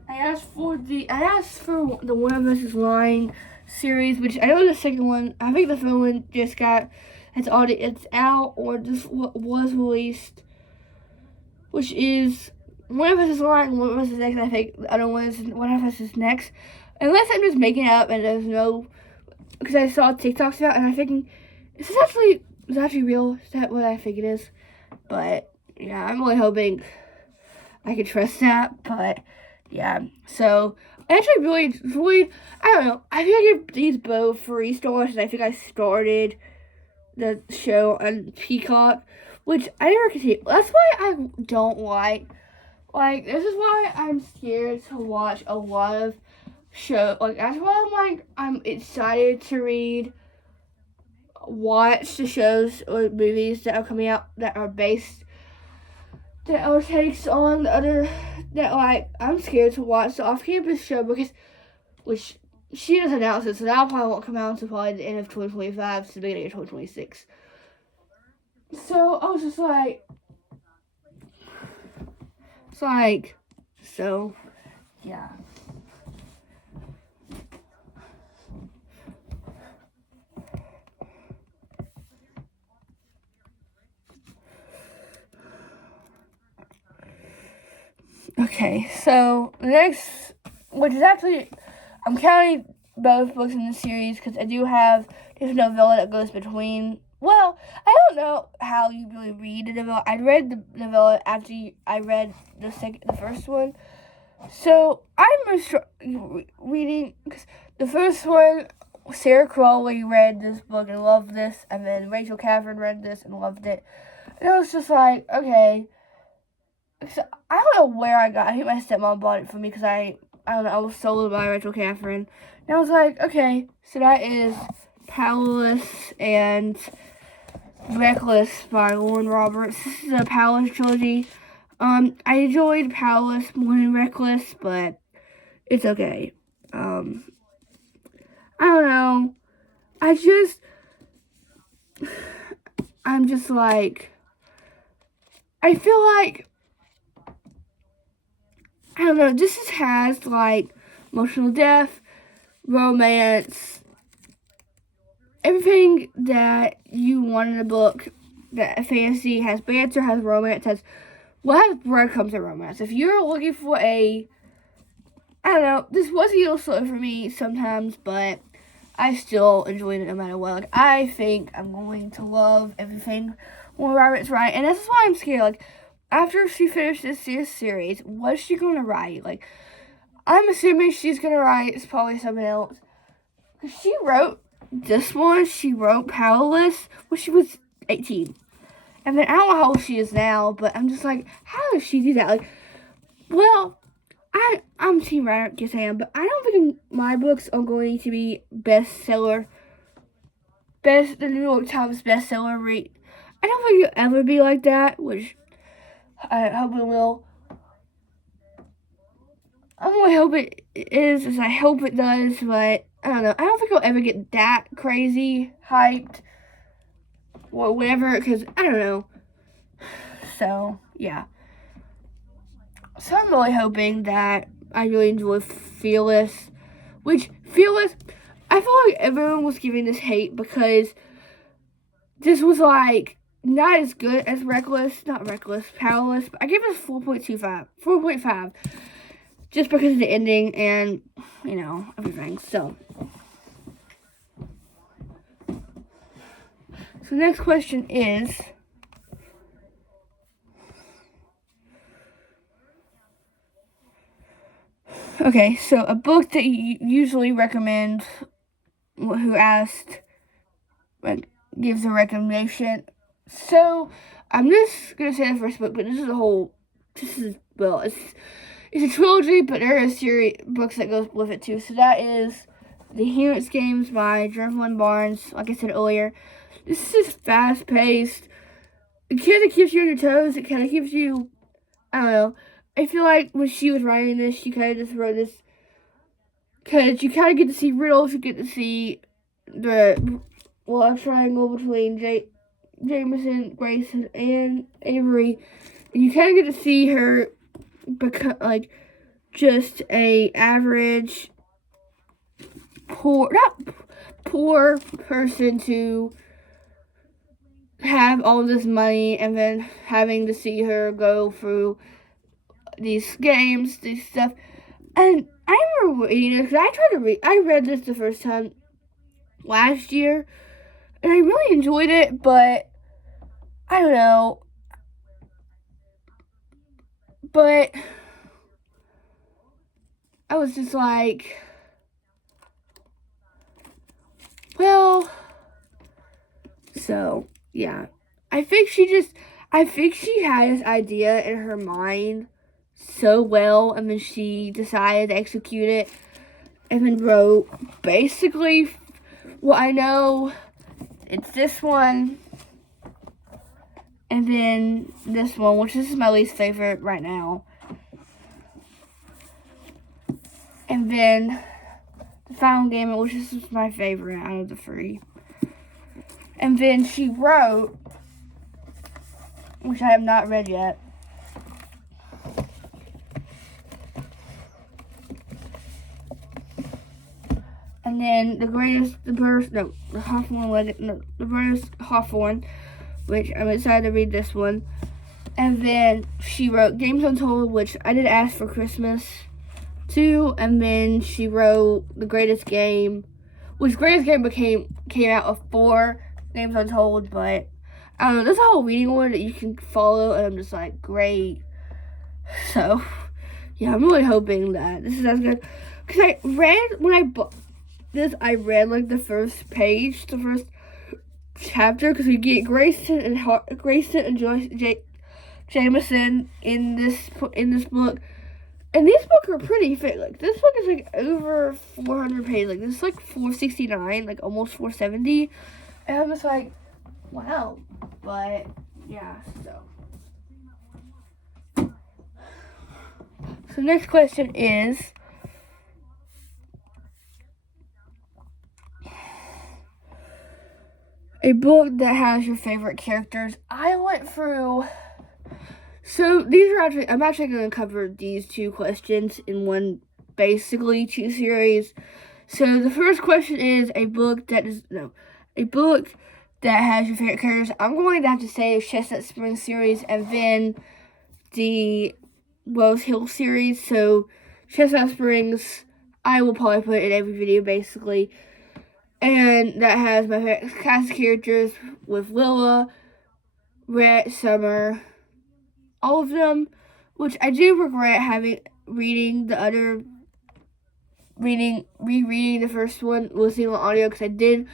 I asked for the One of Us is Lying series, which I know the second one, I think the third one just it's out or just was released, which is One of Us is Lying, One of Us is Next. I think the other one is One of Us is Next, unless I'm just making it up and there's no, because I saw TikToks about it and I'm thinking, is this actually real? Is that what I think it is? But yeah, I'm really hoping I can trust that. But yeah, so I actually really enjoyed, I don't know, I think I give these both 3 stars, and I think I started the show on Peacock, which I never continued. That's why I don't like, this is why I'm scared to watch a lot of shows. Like, that's why I'm excited to read watch the shows or movies that are coming out that are based, that are takes on other, that like I'm scared to watch the off-campus show because, which she doesn't announce it, so that probably won't come out until probably the end of 2025 to the beginning of 2026. So I was just like, it's like, so yeah. Okay, so the next, which is actually, I'm counting both books in the series because I do have this novella that goes between. Well, I don't know how you really read a novella. I read the novella after I read the first one. So I'm reading, because the first one, Sarah Crowley read this book and loved this, and then Rachel Catherine read this and loved it. And I was just like, okay. So I don't know where I got it. I think my stepmom bought it for me because I don't know, I was sold by Rachel Catherine. And I was like, okay, so that is Powerless and Reckless by Lauren Roberts. This is a Powerless trilogy. I enjoyed Powerless more than Reckless, but it's okay. I don't know. I'm just like, I feel like, I don't know, this has like emotional depth, romance, everything that you want in a book. That fantasy has banter, has romance, has breadcrumbs of romance. If you're looking for I don't know, this was a little slow for me sometimes, but I still enjoyed it no matter what. Like, I think I'm going to love everything when Robert's writing, and this is why I'm scared. Like, after she finishes this series, what's she going to write? Like, I'm assuming she's going to write probably something else. Because she wrote this one, she wrote Powerless when she was 18. And then I don't know how old she is now, but I'm just like, how does she do that? Like, well, I'm Team Writer, yes I am, but I don't think my books are going to be the New York Times bestseller rate. I don't think it'll ever be like that, which I hope it will. I really hope it is, as I hope it does, but I don't know. I don't think I'll ever get that crazy hyped or whatever, because I don't know. So, yeah. So I'm really hoping that I really enjoy Fearless, I feel like everyone was giving this hate because this was like not as good as Powerless, but I gave it a 4.5, just because of the ending and, you know, everything. So the next question is, okay, so a book that you usually recommend, who asked, gives a recommendation. So I'm just gonna say the first book, but it's a trilogy, but there are a series books that goes with it too. So that is The Helix Games by Jennifer Barnes. Like I said earlier, this is fast paced. It kind of keeps you on your toes. It kind of keeps you, I don't know. I feel like when she was writing this, she kind of just wrote this because you kind of get to see riddles. You get to see the love triangle between Jameson, Grace, and Avery. And you kind of get to see her become like just a average poor person to have all this money, and then having to see her go through these games, this stuff. And I remember reading it because I read this the first time last year, and I really enjoyed it, but I don't know. But I was just like, well, so yeah. I think she had this idea in her mind so well, and then she decided to execute it, and then wrote basically what I know it's this one, and then this one, which this is my least favorite right now. And then the Final Game, which is my favorite out of the three. And then she wrote, which I have not read yet, and then the greatest Hawthorne, which I'm excited to read this one. And then she wrote Games Untold, which I did ask for Christmas too. And then she wrote The Greatest Game, which Greatest Game came out of 4 Games Untold, but I don't know, there's a whole reading order that you can follow, and I'm just like, great. So, yeah, I'm really hoping that this is as good. Because I read, when I bought this, I read, like, the first page, the first chapter, because we get Grayson and Joyce Jameson in this book. And these books are pretty thick. Like, this book is, like, over 400 pages. Like, this is, like, 469, like, almost 470. And I'm just like, wow. But, yeah, so. So, next question is, a book that has your favorite characters. I went through, so these are actually, I'm actually going to cover these 2 questions in one, basically, 2 series. So, the first question is a book that has your favorite characters. I'm going to have to say Chestnut Springs series and then the Rose Hill series. So, Chestnut Springs, I will probably put in every video, basically. And that has my favorite cast of characters with Willa, Rhett, Summer, all of them, which I do regret rereading the first one, listening on audio, because I did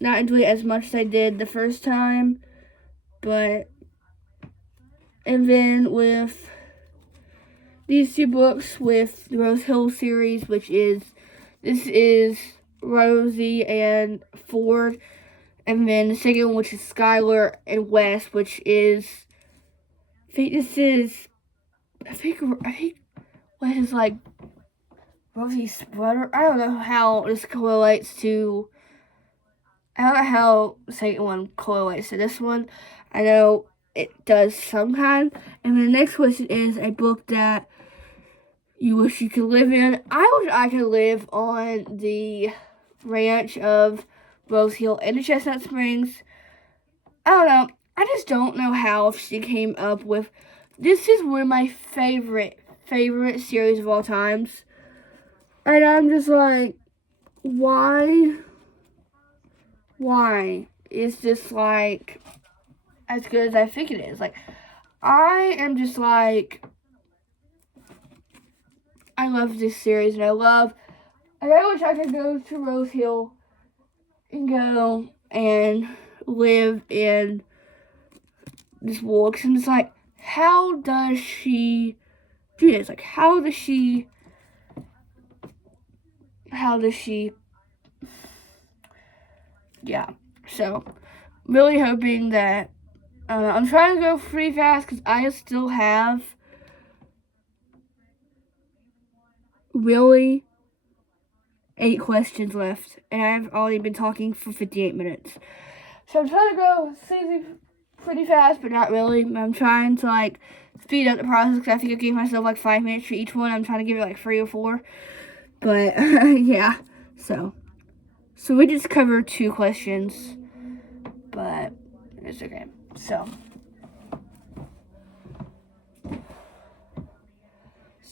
not enjoy it as much as I did the first time. But, and then with these 2 books, with the Rose Hill series, this is Rosie and Ford, and then the second one, which is Skylar and Wes, which is, I think Wes is like Rosie's brother. I don't know how this correlates to, I don't know how the second one correlates to this one. I know it does sometime. And the next question is a book that you wish you could live in. I wish I could live on the ranch of Rose Hill and the Chestnut Springs. I don't know. I just don't know how she came up with. This is one of my favorite series of all times. And I'm just like, why? Is this like as good as I think it is? Like, I am just like, I love this series, and I wish I could go to Rose Hill and go and live in this world. And it's like, how does she do this? Like, how does she, yeah. So, really hoping that, I'm trying to go pretty fast because I still have really 8 questions left, and I've already been talking for 58 minutes. So I'm trying to go pretty fast, but not really. I'm trying to, like, speed up the process, because I think I gave myself, like, 5 minutes for each one. I'm trying to give it, like, 3 or 4. But, yeah. So we just covered 2 questions, but it's okay.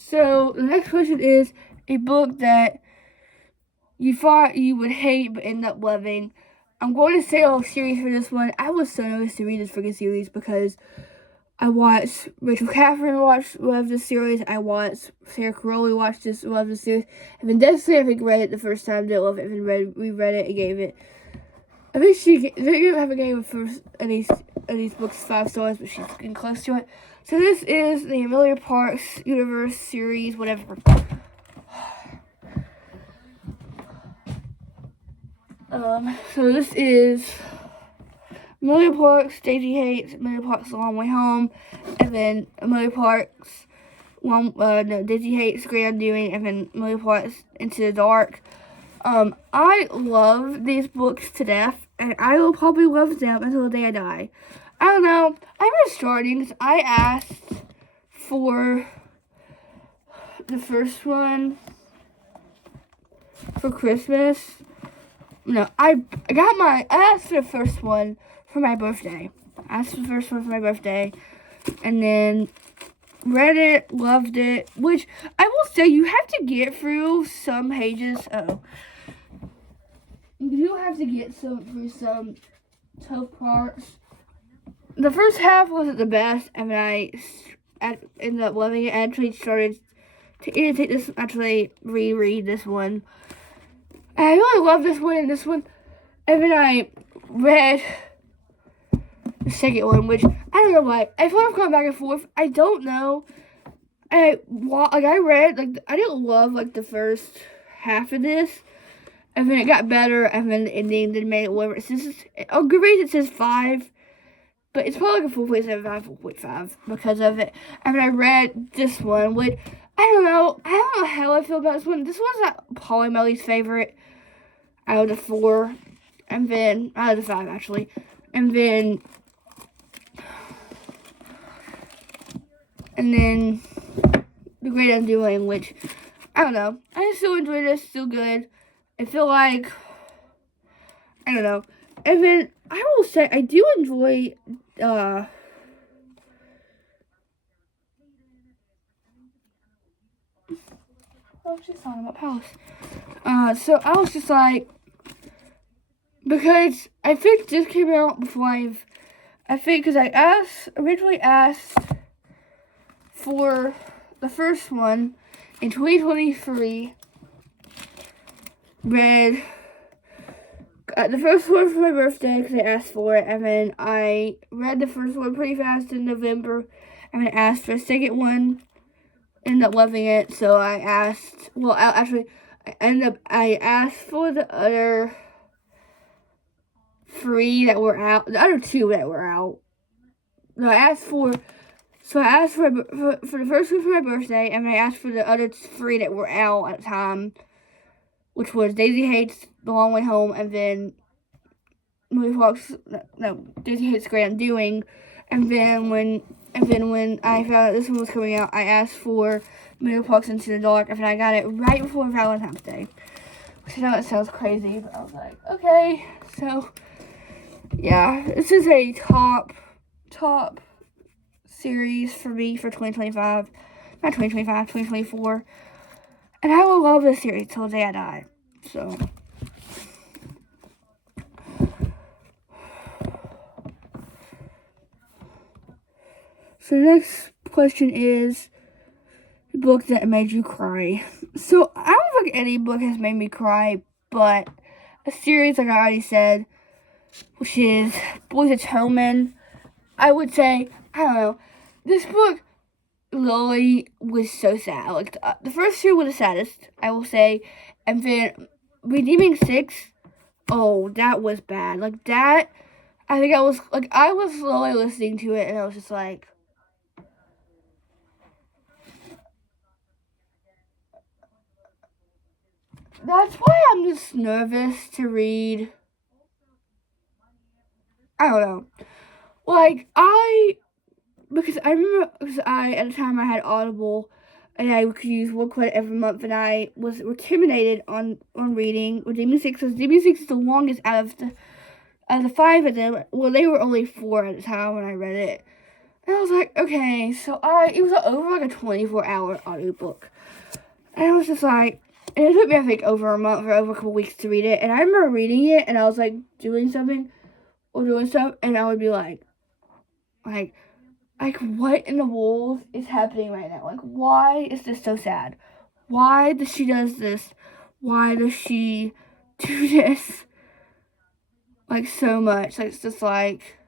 So the next question is a book that you thought you would hate but end up loving. I'm going to say a whole series for this one. I was so nervous to read this freaking series because I watched Rachel Catherine love this series. I watched Sarah Caroli love this series. And then Destiny, I think, read it the first time. Didn't love it. And then reread it and gave it. I think they haven't given first any of these books 5 stars, but she's getting close to it. So this is the Amelia Parks Universe series, whatever. So this is Amelia Parks, Daisy Hates, Amelia Parks, The Long Way Home, and then Amelia Parks, Daisy Hates, Great Undoing, and then Amelia Parks, Into the Dark. I love these books to death, and I will probably love them until the day I die. I don't know. I'm just starting because I asked for the first one for Christmas. No, I asked for the first one for my birthday. I asked for the first one for my birthday, and then read it, loved it, which I will say you have to get through some pages. You do have to get through some tough parts. The first half wasn't the best, and then I ended up loving it. I actually started to irritate this, actually reread this one. And I really love this one and this one. And then I read the second one, which I don't know why. I feel like I've gone back and forth. I don't know. I didn't love the first half of this, and then it got better, and then the ending then made it whatever. On Goodreads it says 5, but it's probably like a 4.75, 4.5 because of it. And then I read this one, which I don't know how I feel about this one. This one's not Polly Melly's favorite out of the 4, and then out of the 5 actually, and then The Great Undoing, which I don't know. I still enjoy this, still good. I feel like I don't know. And then I will say I do enjoy I was just talking about Palace. So I was just like, because I think this came out before because I originally asked for the first one in 2023, read the first one for my birthday because I asked for it, and then I read the first one pretty fast in November, and then I asked for the second one, ended up loving it, so I asked, I asked for the other 3 that were out, the other 2 that were out. No, I asked for the first one for my birthday, and I asked for the other 3 that were out at the time, which was Daisy Hates, The Long Way Home, and then Daisy Hates, Great Undoing. And then when I found out this one was coming out, I asked for Amelia Parks Into the Dark, and I got it right before Valentine's Day. Which I know it sounds crazy, but I was like, okay. So yeah, this is a top series for me for 2025. Not 2025, 2024. And I will love this series till the day I die. So the next question is the book that made you cry. So I don't think any book has made me cry, but a series, like I already said, which is Boys Atonement. I would say, I don't know, this book literally was so sad. Like, the first 2 were the saddest, I will say, and then Redeeming 6, oh, that was bad. Like, that, I was slowly listening to it, and I was just like, that's why I'm just nervous to read. I don't know. Like, because I remember, at the time I had Audible, and I could use 1 credit every month, and I was intimidated on reading Redeeming 6, because Redeeming 6 is the longest out of the 5 of them. Well, they were only 4 at the time when I read it. And I was like, okay, so it was over a 24-hour audiobook. And I was just like, and it took me, I think, over a month or over a couple weeks to read it. And I remember reading it, and I was like doing something or doing stuff, and I would be like, what in the world is happening right now? Like, why is this so sad? Why does she does this? Why does she do this? Like, so much. Like, it's just like,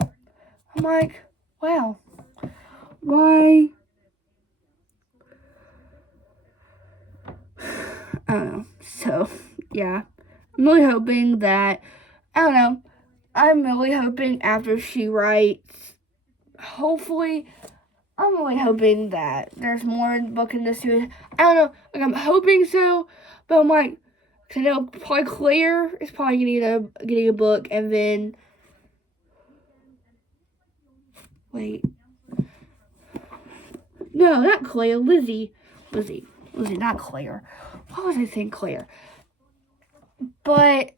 I'm like, wow. Why? I don't know. So, yeah. I'm really hoping that, I don't know, I'm really hoping after she writes, hopefully, I'm really hoping that there's more in the book in this series. I don't know, like, I'm hoping so, but I'm like, cause I know probably Claire is probably getting a book, and then, wait, no, not Claire, Lizzie, not Claire. What was I saying, Claire? But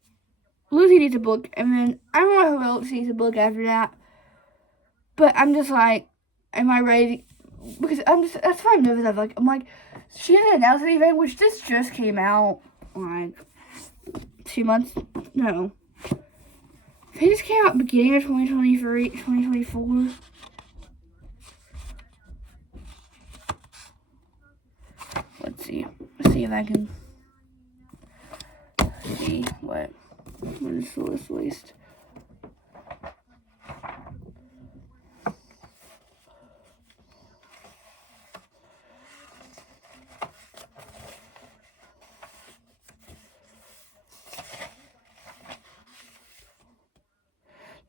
Lizzie needs a book, and then I don't know who else needs a book after that. But I'm just like, am I ready? Because that's why I'm nervous of. Like, I'm like, she didn't announce anything, which this just came out like 2 months. No, they just came out beginning of 2023, 2024. Let's see if I can see what is this list.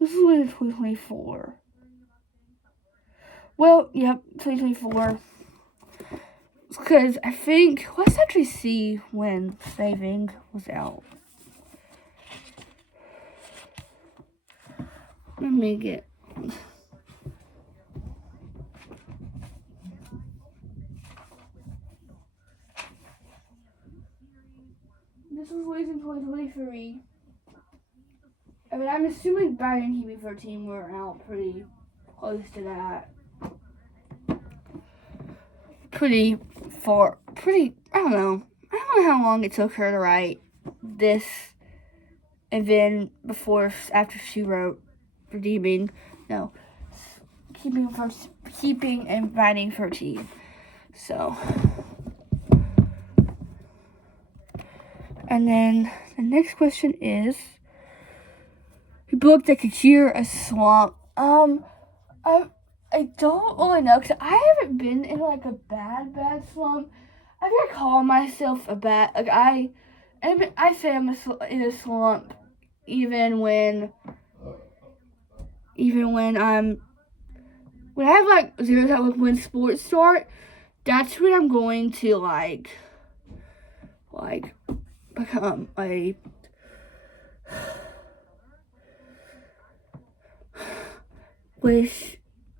This is what 2024. Well, yep, 2024. Because I think, let's actually see when Saving was out. Let me get. This was released in 2023. I mean, I'm assuming Barry and Hebe 13 were out pretty close to that. Pretty far. I don't know how long it took her to write this. And then after she wrote Keeping and Writing 13. So. And then the next question is, a book that could cure a slump. I don't really know, because I haven't been in like a bad slump. I think I call myself a bad, like I say I'm in a slump even when when I have like 0 time, like when sports start, that's when I'm going to like become a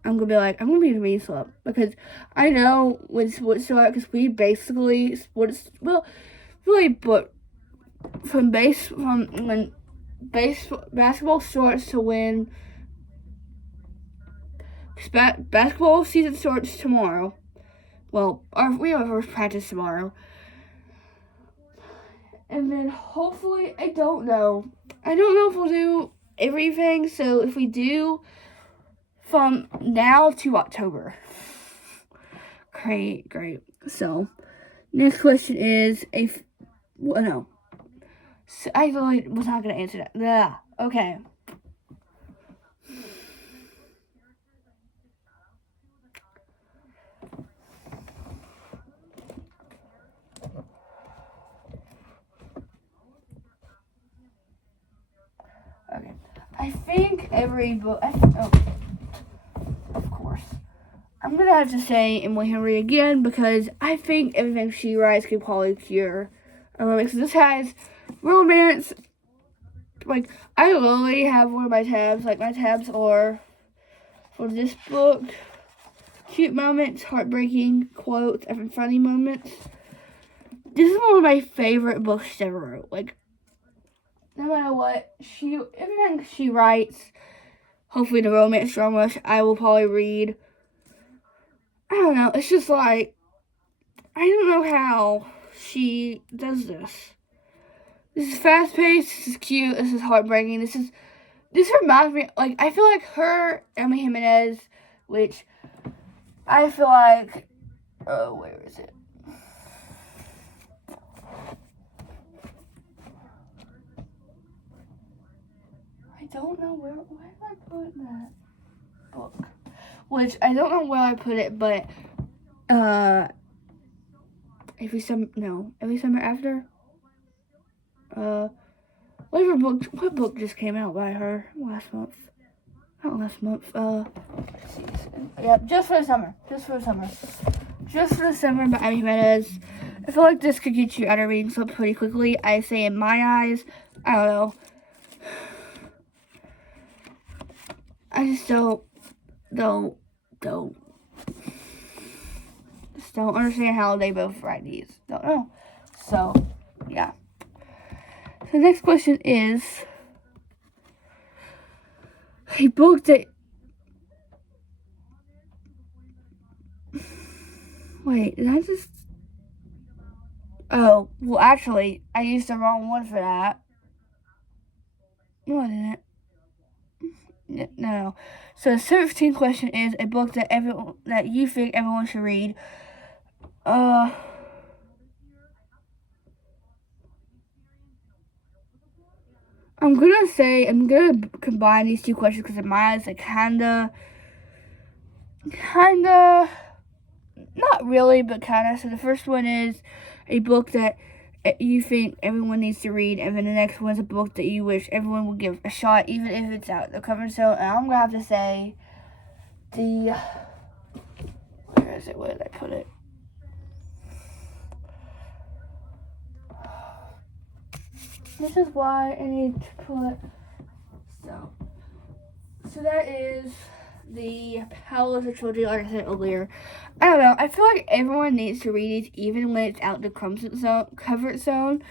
I'm gonna be in a mini slump, because I know when sports start, because we basically but from when basketball starts to when basketball season starts tomorrow. Well, we have our first practice tomorrow, and then hopefully I don't know if we'll do everything. So if we do, from now to October. Great. So, next question is So I really was not going to answer that. Yeah. Okay. Okay. I think every book. Of course. I'm gonna have to say Emily Henry again, because I think everything she writes could probably cure romance. This has romance. Like, I literally have one of my tabs. Like, my tabs are for this book: cute moments, heartbreaking quotes, and funny moments. This is one of my favorite books she ever wrote. Like, no matter what, everything she writes, hopefully the romance drama, I will probably read. I don't know, it's just like, I don't know how she does this. This is fast-paced, this is cute, this is heartbreaking, this reminds me, like, I feel like her, Emma Jimenez, which I feel like, where is it? I don't know where did I put that book? Which, I don't know where I put it, but, every summer after? What book just came out by her last month? Not last month. Yep, just for the summer. Just for the summer by Abby Jimenez. I feel like this could get you out of reading something pretty quickly. I say in my eyes, I don't know. I just don't understand how they both write these. Don't know. So, yeah. So the next question is a book that... Wait, did I just... Oh, well, actually, I used the wrong one for that. No, I didn't. No. So the 13th question is a book that you think everyone should read. I'm gonna combine these two questions because in my eyes, kinda, not really, but kinda. So the first one is a book that you think everyone needs to read, and then the next one is a book that you wish everyone would give a shot, even if it's out of the comfort zone. And I'm gonna have to say where is it? Where did I put it? This is why I need to put so that is the Palace of Trilogy, like I said earlier. I don't know. I feel like everyone needs to read it, even when it's out the comfort zone,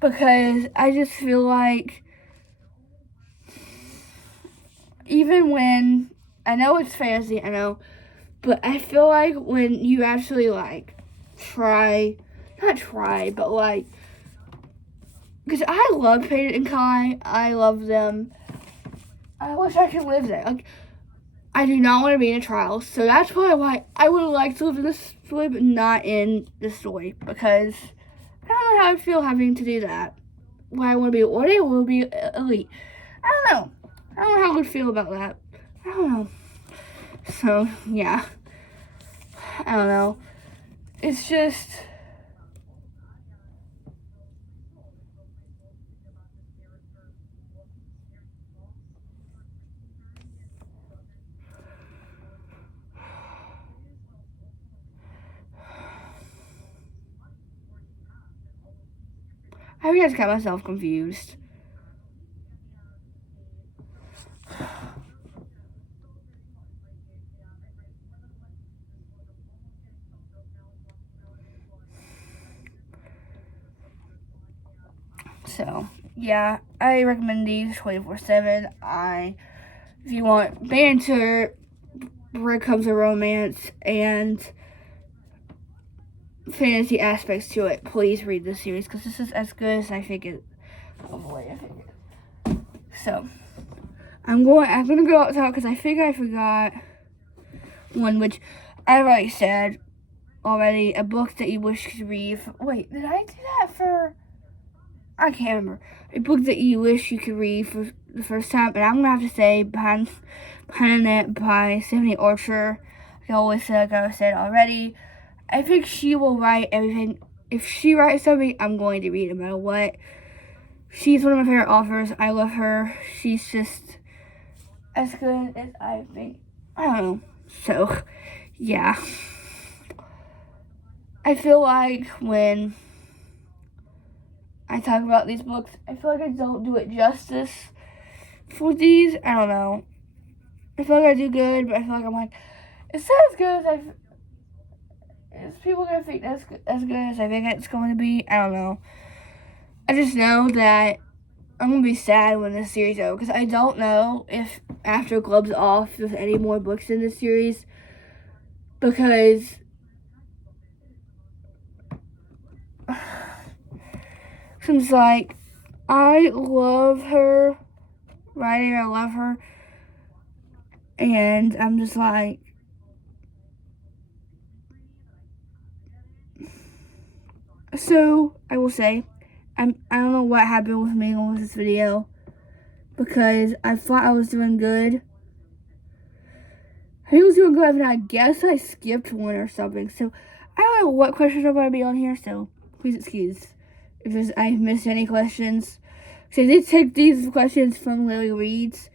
because I just feel like even when I know it's fantasy, I know, but I feel like when you actually because I love Peyton and Kai, I love them. I wish I could live there. Like, I do not want to be in a trial, so that's probably why I would like to live in this story, but not in the story, because I don't know how I feel having to do that. Why I want to be Order will be elite. I don't know. I don't know how I would feel about that. I don't know. So, yeah. I don't know. It's just... I just got myself confused. So, yeah, I recommend these 24/7. If you want banter, breadcrumbs of romance, and fantasy aspects to it, please read this series, because this is as good as I think it. So, I'm gonna go out top because I think I forgot one, which I've already said already. A book that you wish you could read. Wait, did I do that for? I can't remember. A book that you wish you could read for the first time, and I'm gonna have to say Behind the Net by Stephanie Archer. Like I said already. I think she will write everything. If she writes something, I'm going to read it no matter what. She's one of my favorite authors. I love her. She's just as good as I think. I don't know. So, yeah. I feel like when I talk about these books, I feel like I don't do it justice for these. I don't know. I feel like I do good, but I feel like I'm like, it's not as good as is people gonna think that's as good as I think it's going to be? I don't know. I just know that I'm gonna be sad when this series is over, because I don't know if after Globe's off there's any more books in this series, because seems like I love her writing, I love her, and I'm just like, so I will say, I don't know what happened with me on this video, because I thought I was doing good. I think I was doing good, and I guess I skipped one or something. So I don't know what questions are going to be on here, so please excuse if I missed any questions. So I did take these questions from Lily Reed's.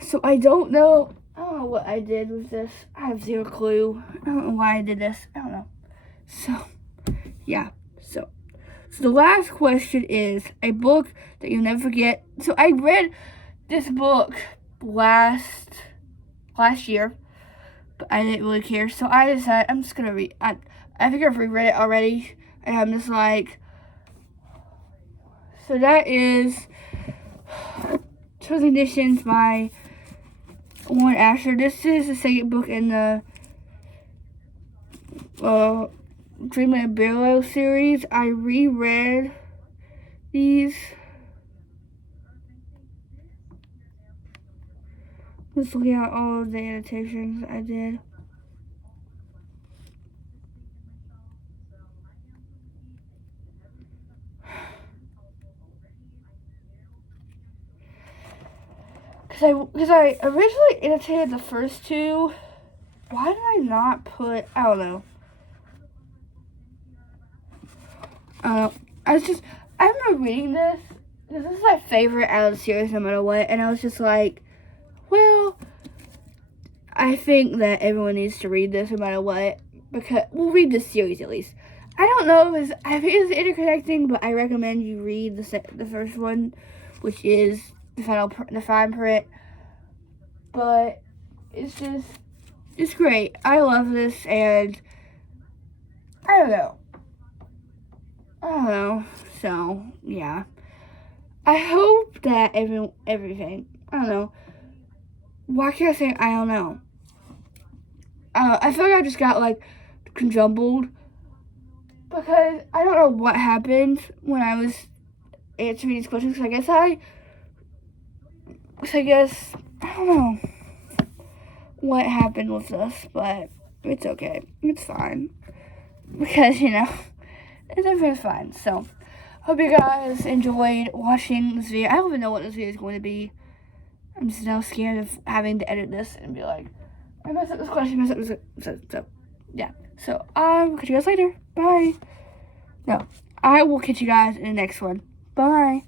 So I don't know what I did with this. I have zero clue. I don't know why I did this. I don't know. So, yeah. So the last question is a book that you'll never forget. So I read this book last year, but I didn't really care. So I decided I'm just gonna read. I think I've reread it already, and I'm just like. So that is Chosen Editions by Warren Asher. This is the second book in the Dreamland Barrow series. I reread these. Let's look at all of the annotations I did. Because I originally annotated the first two. Why did I not put, I don't know. I remember reading this, because this is my favorite out of the series no matter what, and I was just like, well, I think that everyone needs to read this no matter what, because, we'll read this series at least. I don't know if I think it's interconnecting, but I recommend you read the first one, which is the fine print. But it's great. I love this, and I don't know. So yeah, I hope that everything. I don't know. Why can't I say I don't know? I feel like I just got like conjumbled because I don't know what happened when I was answering these questions. I guess I don't know what happened with this, but it's okay. It's fine because everything's fine. So hope you guys enjoyed watching this video. I don't even know what this video is going to be. I'm just now scared of having to edit this and be like, I messed up this question, so yeah. So I will catch you guys later. Bye. No, I will catch you guys in the next one. Bye.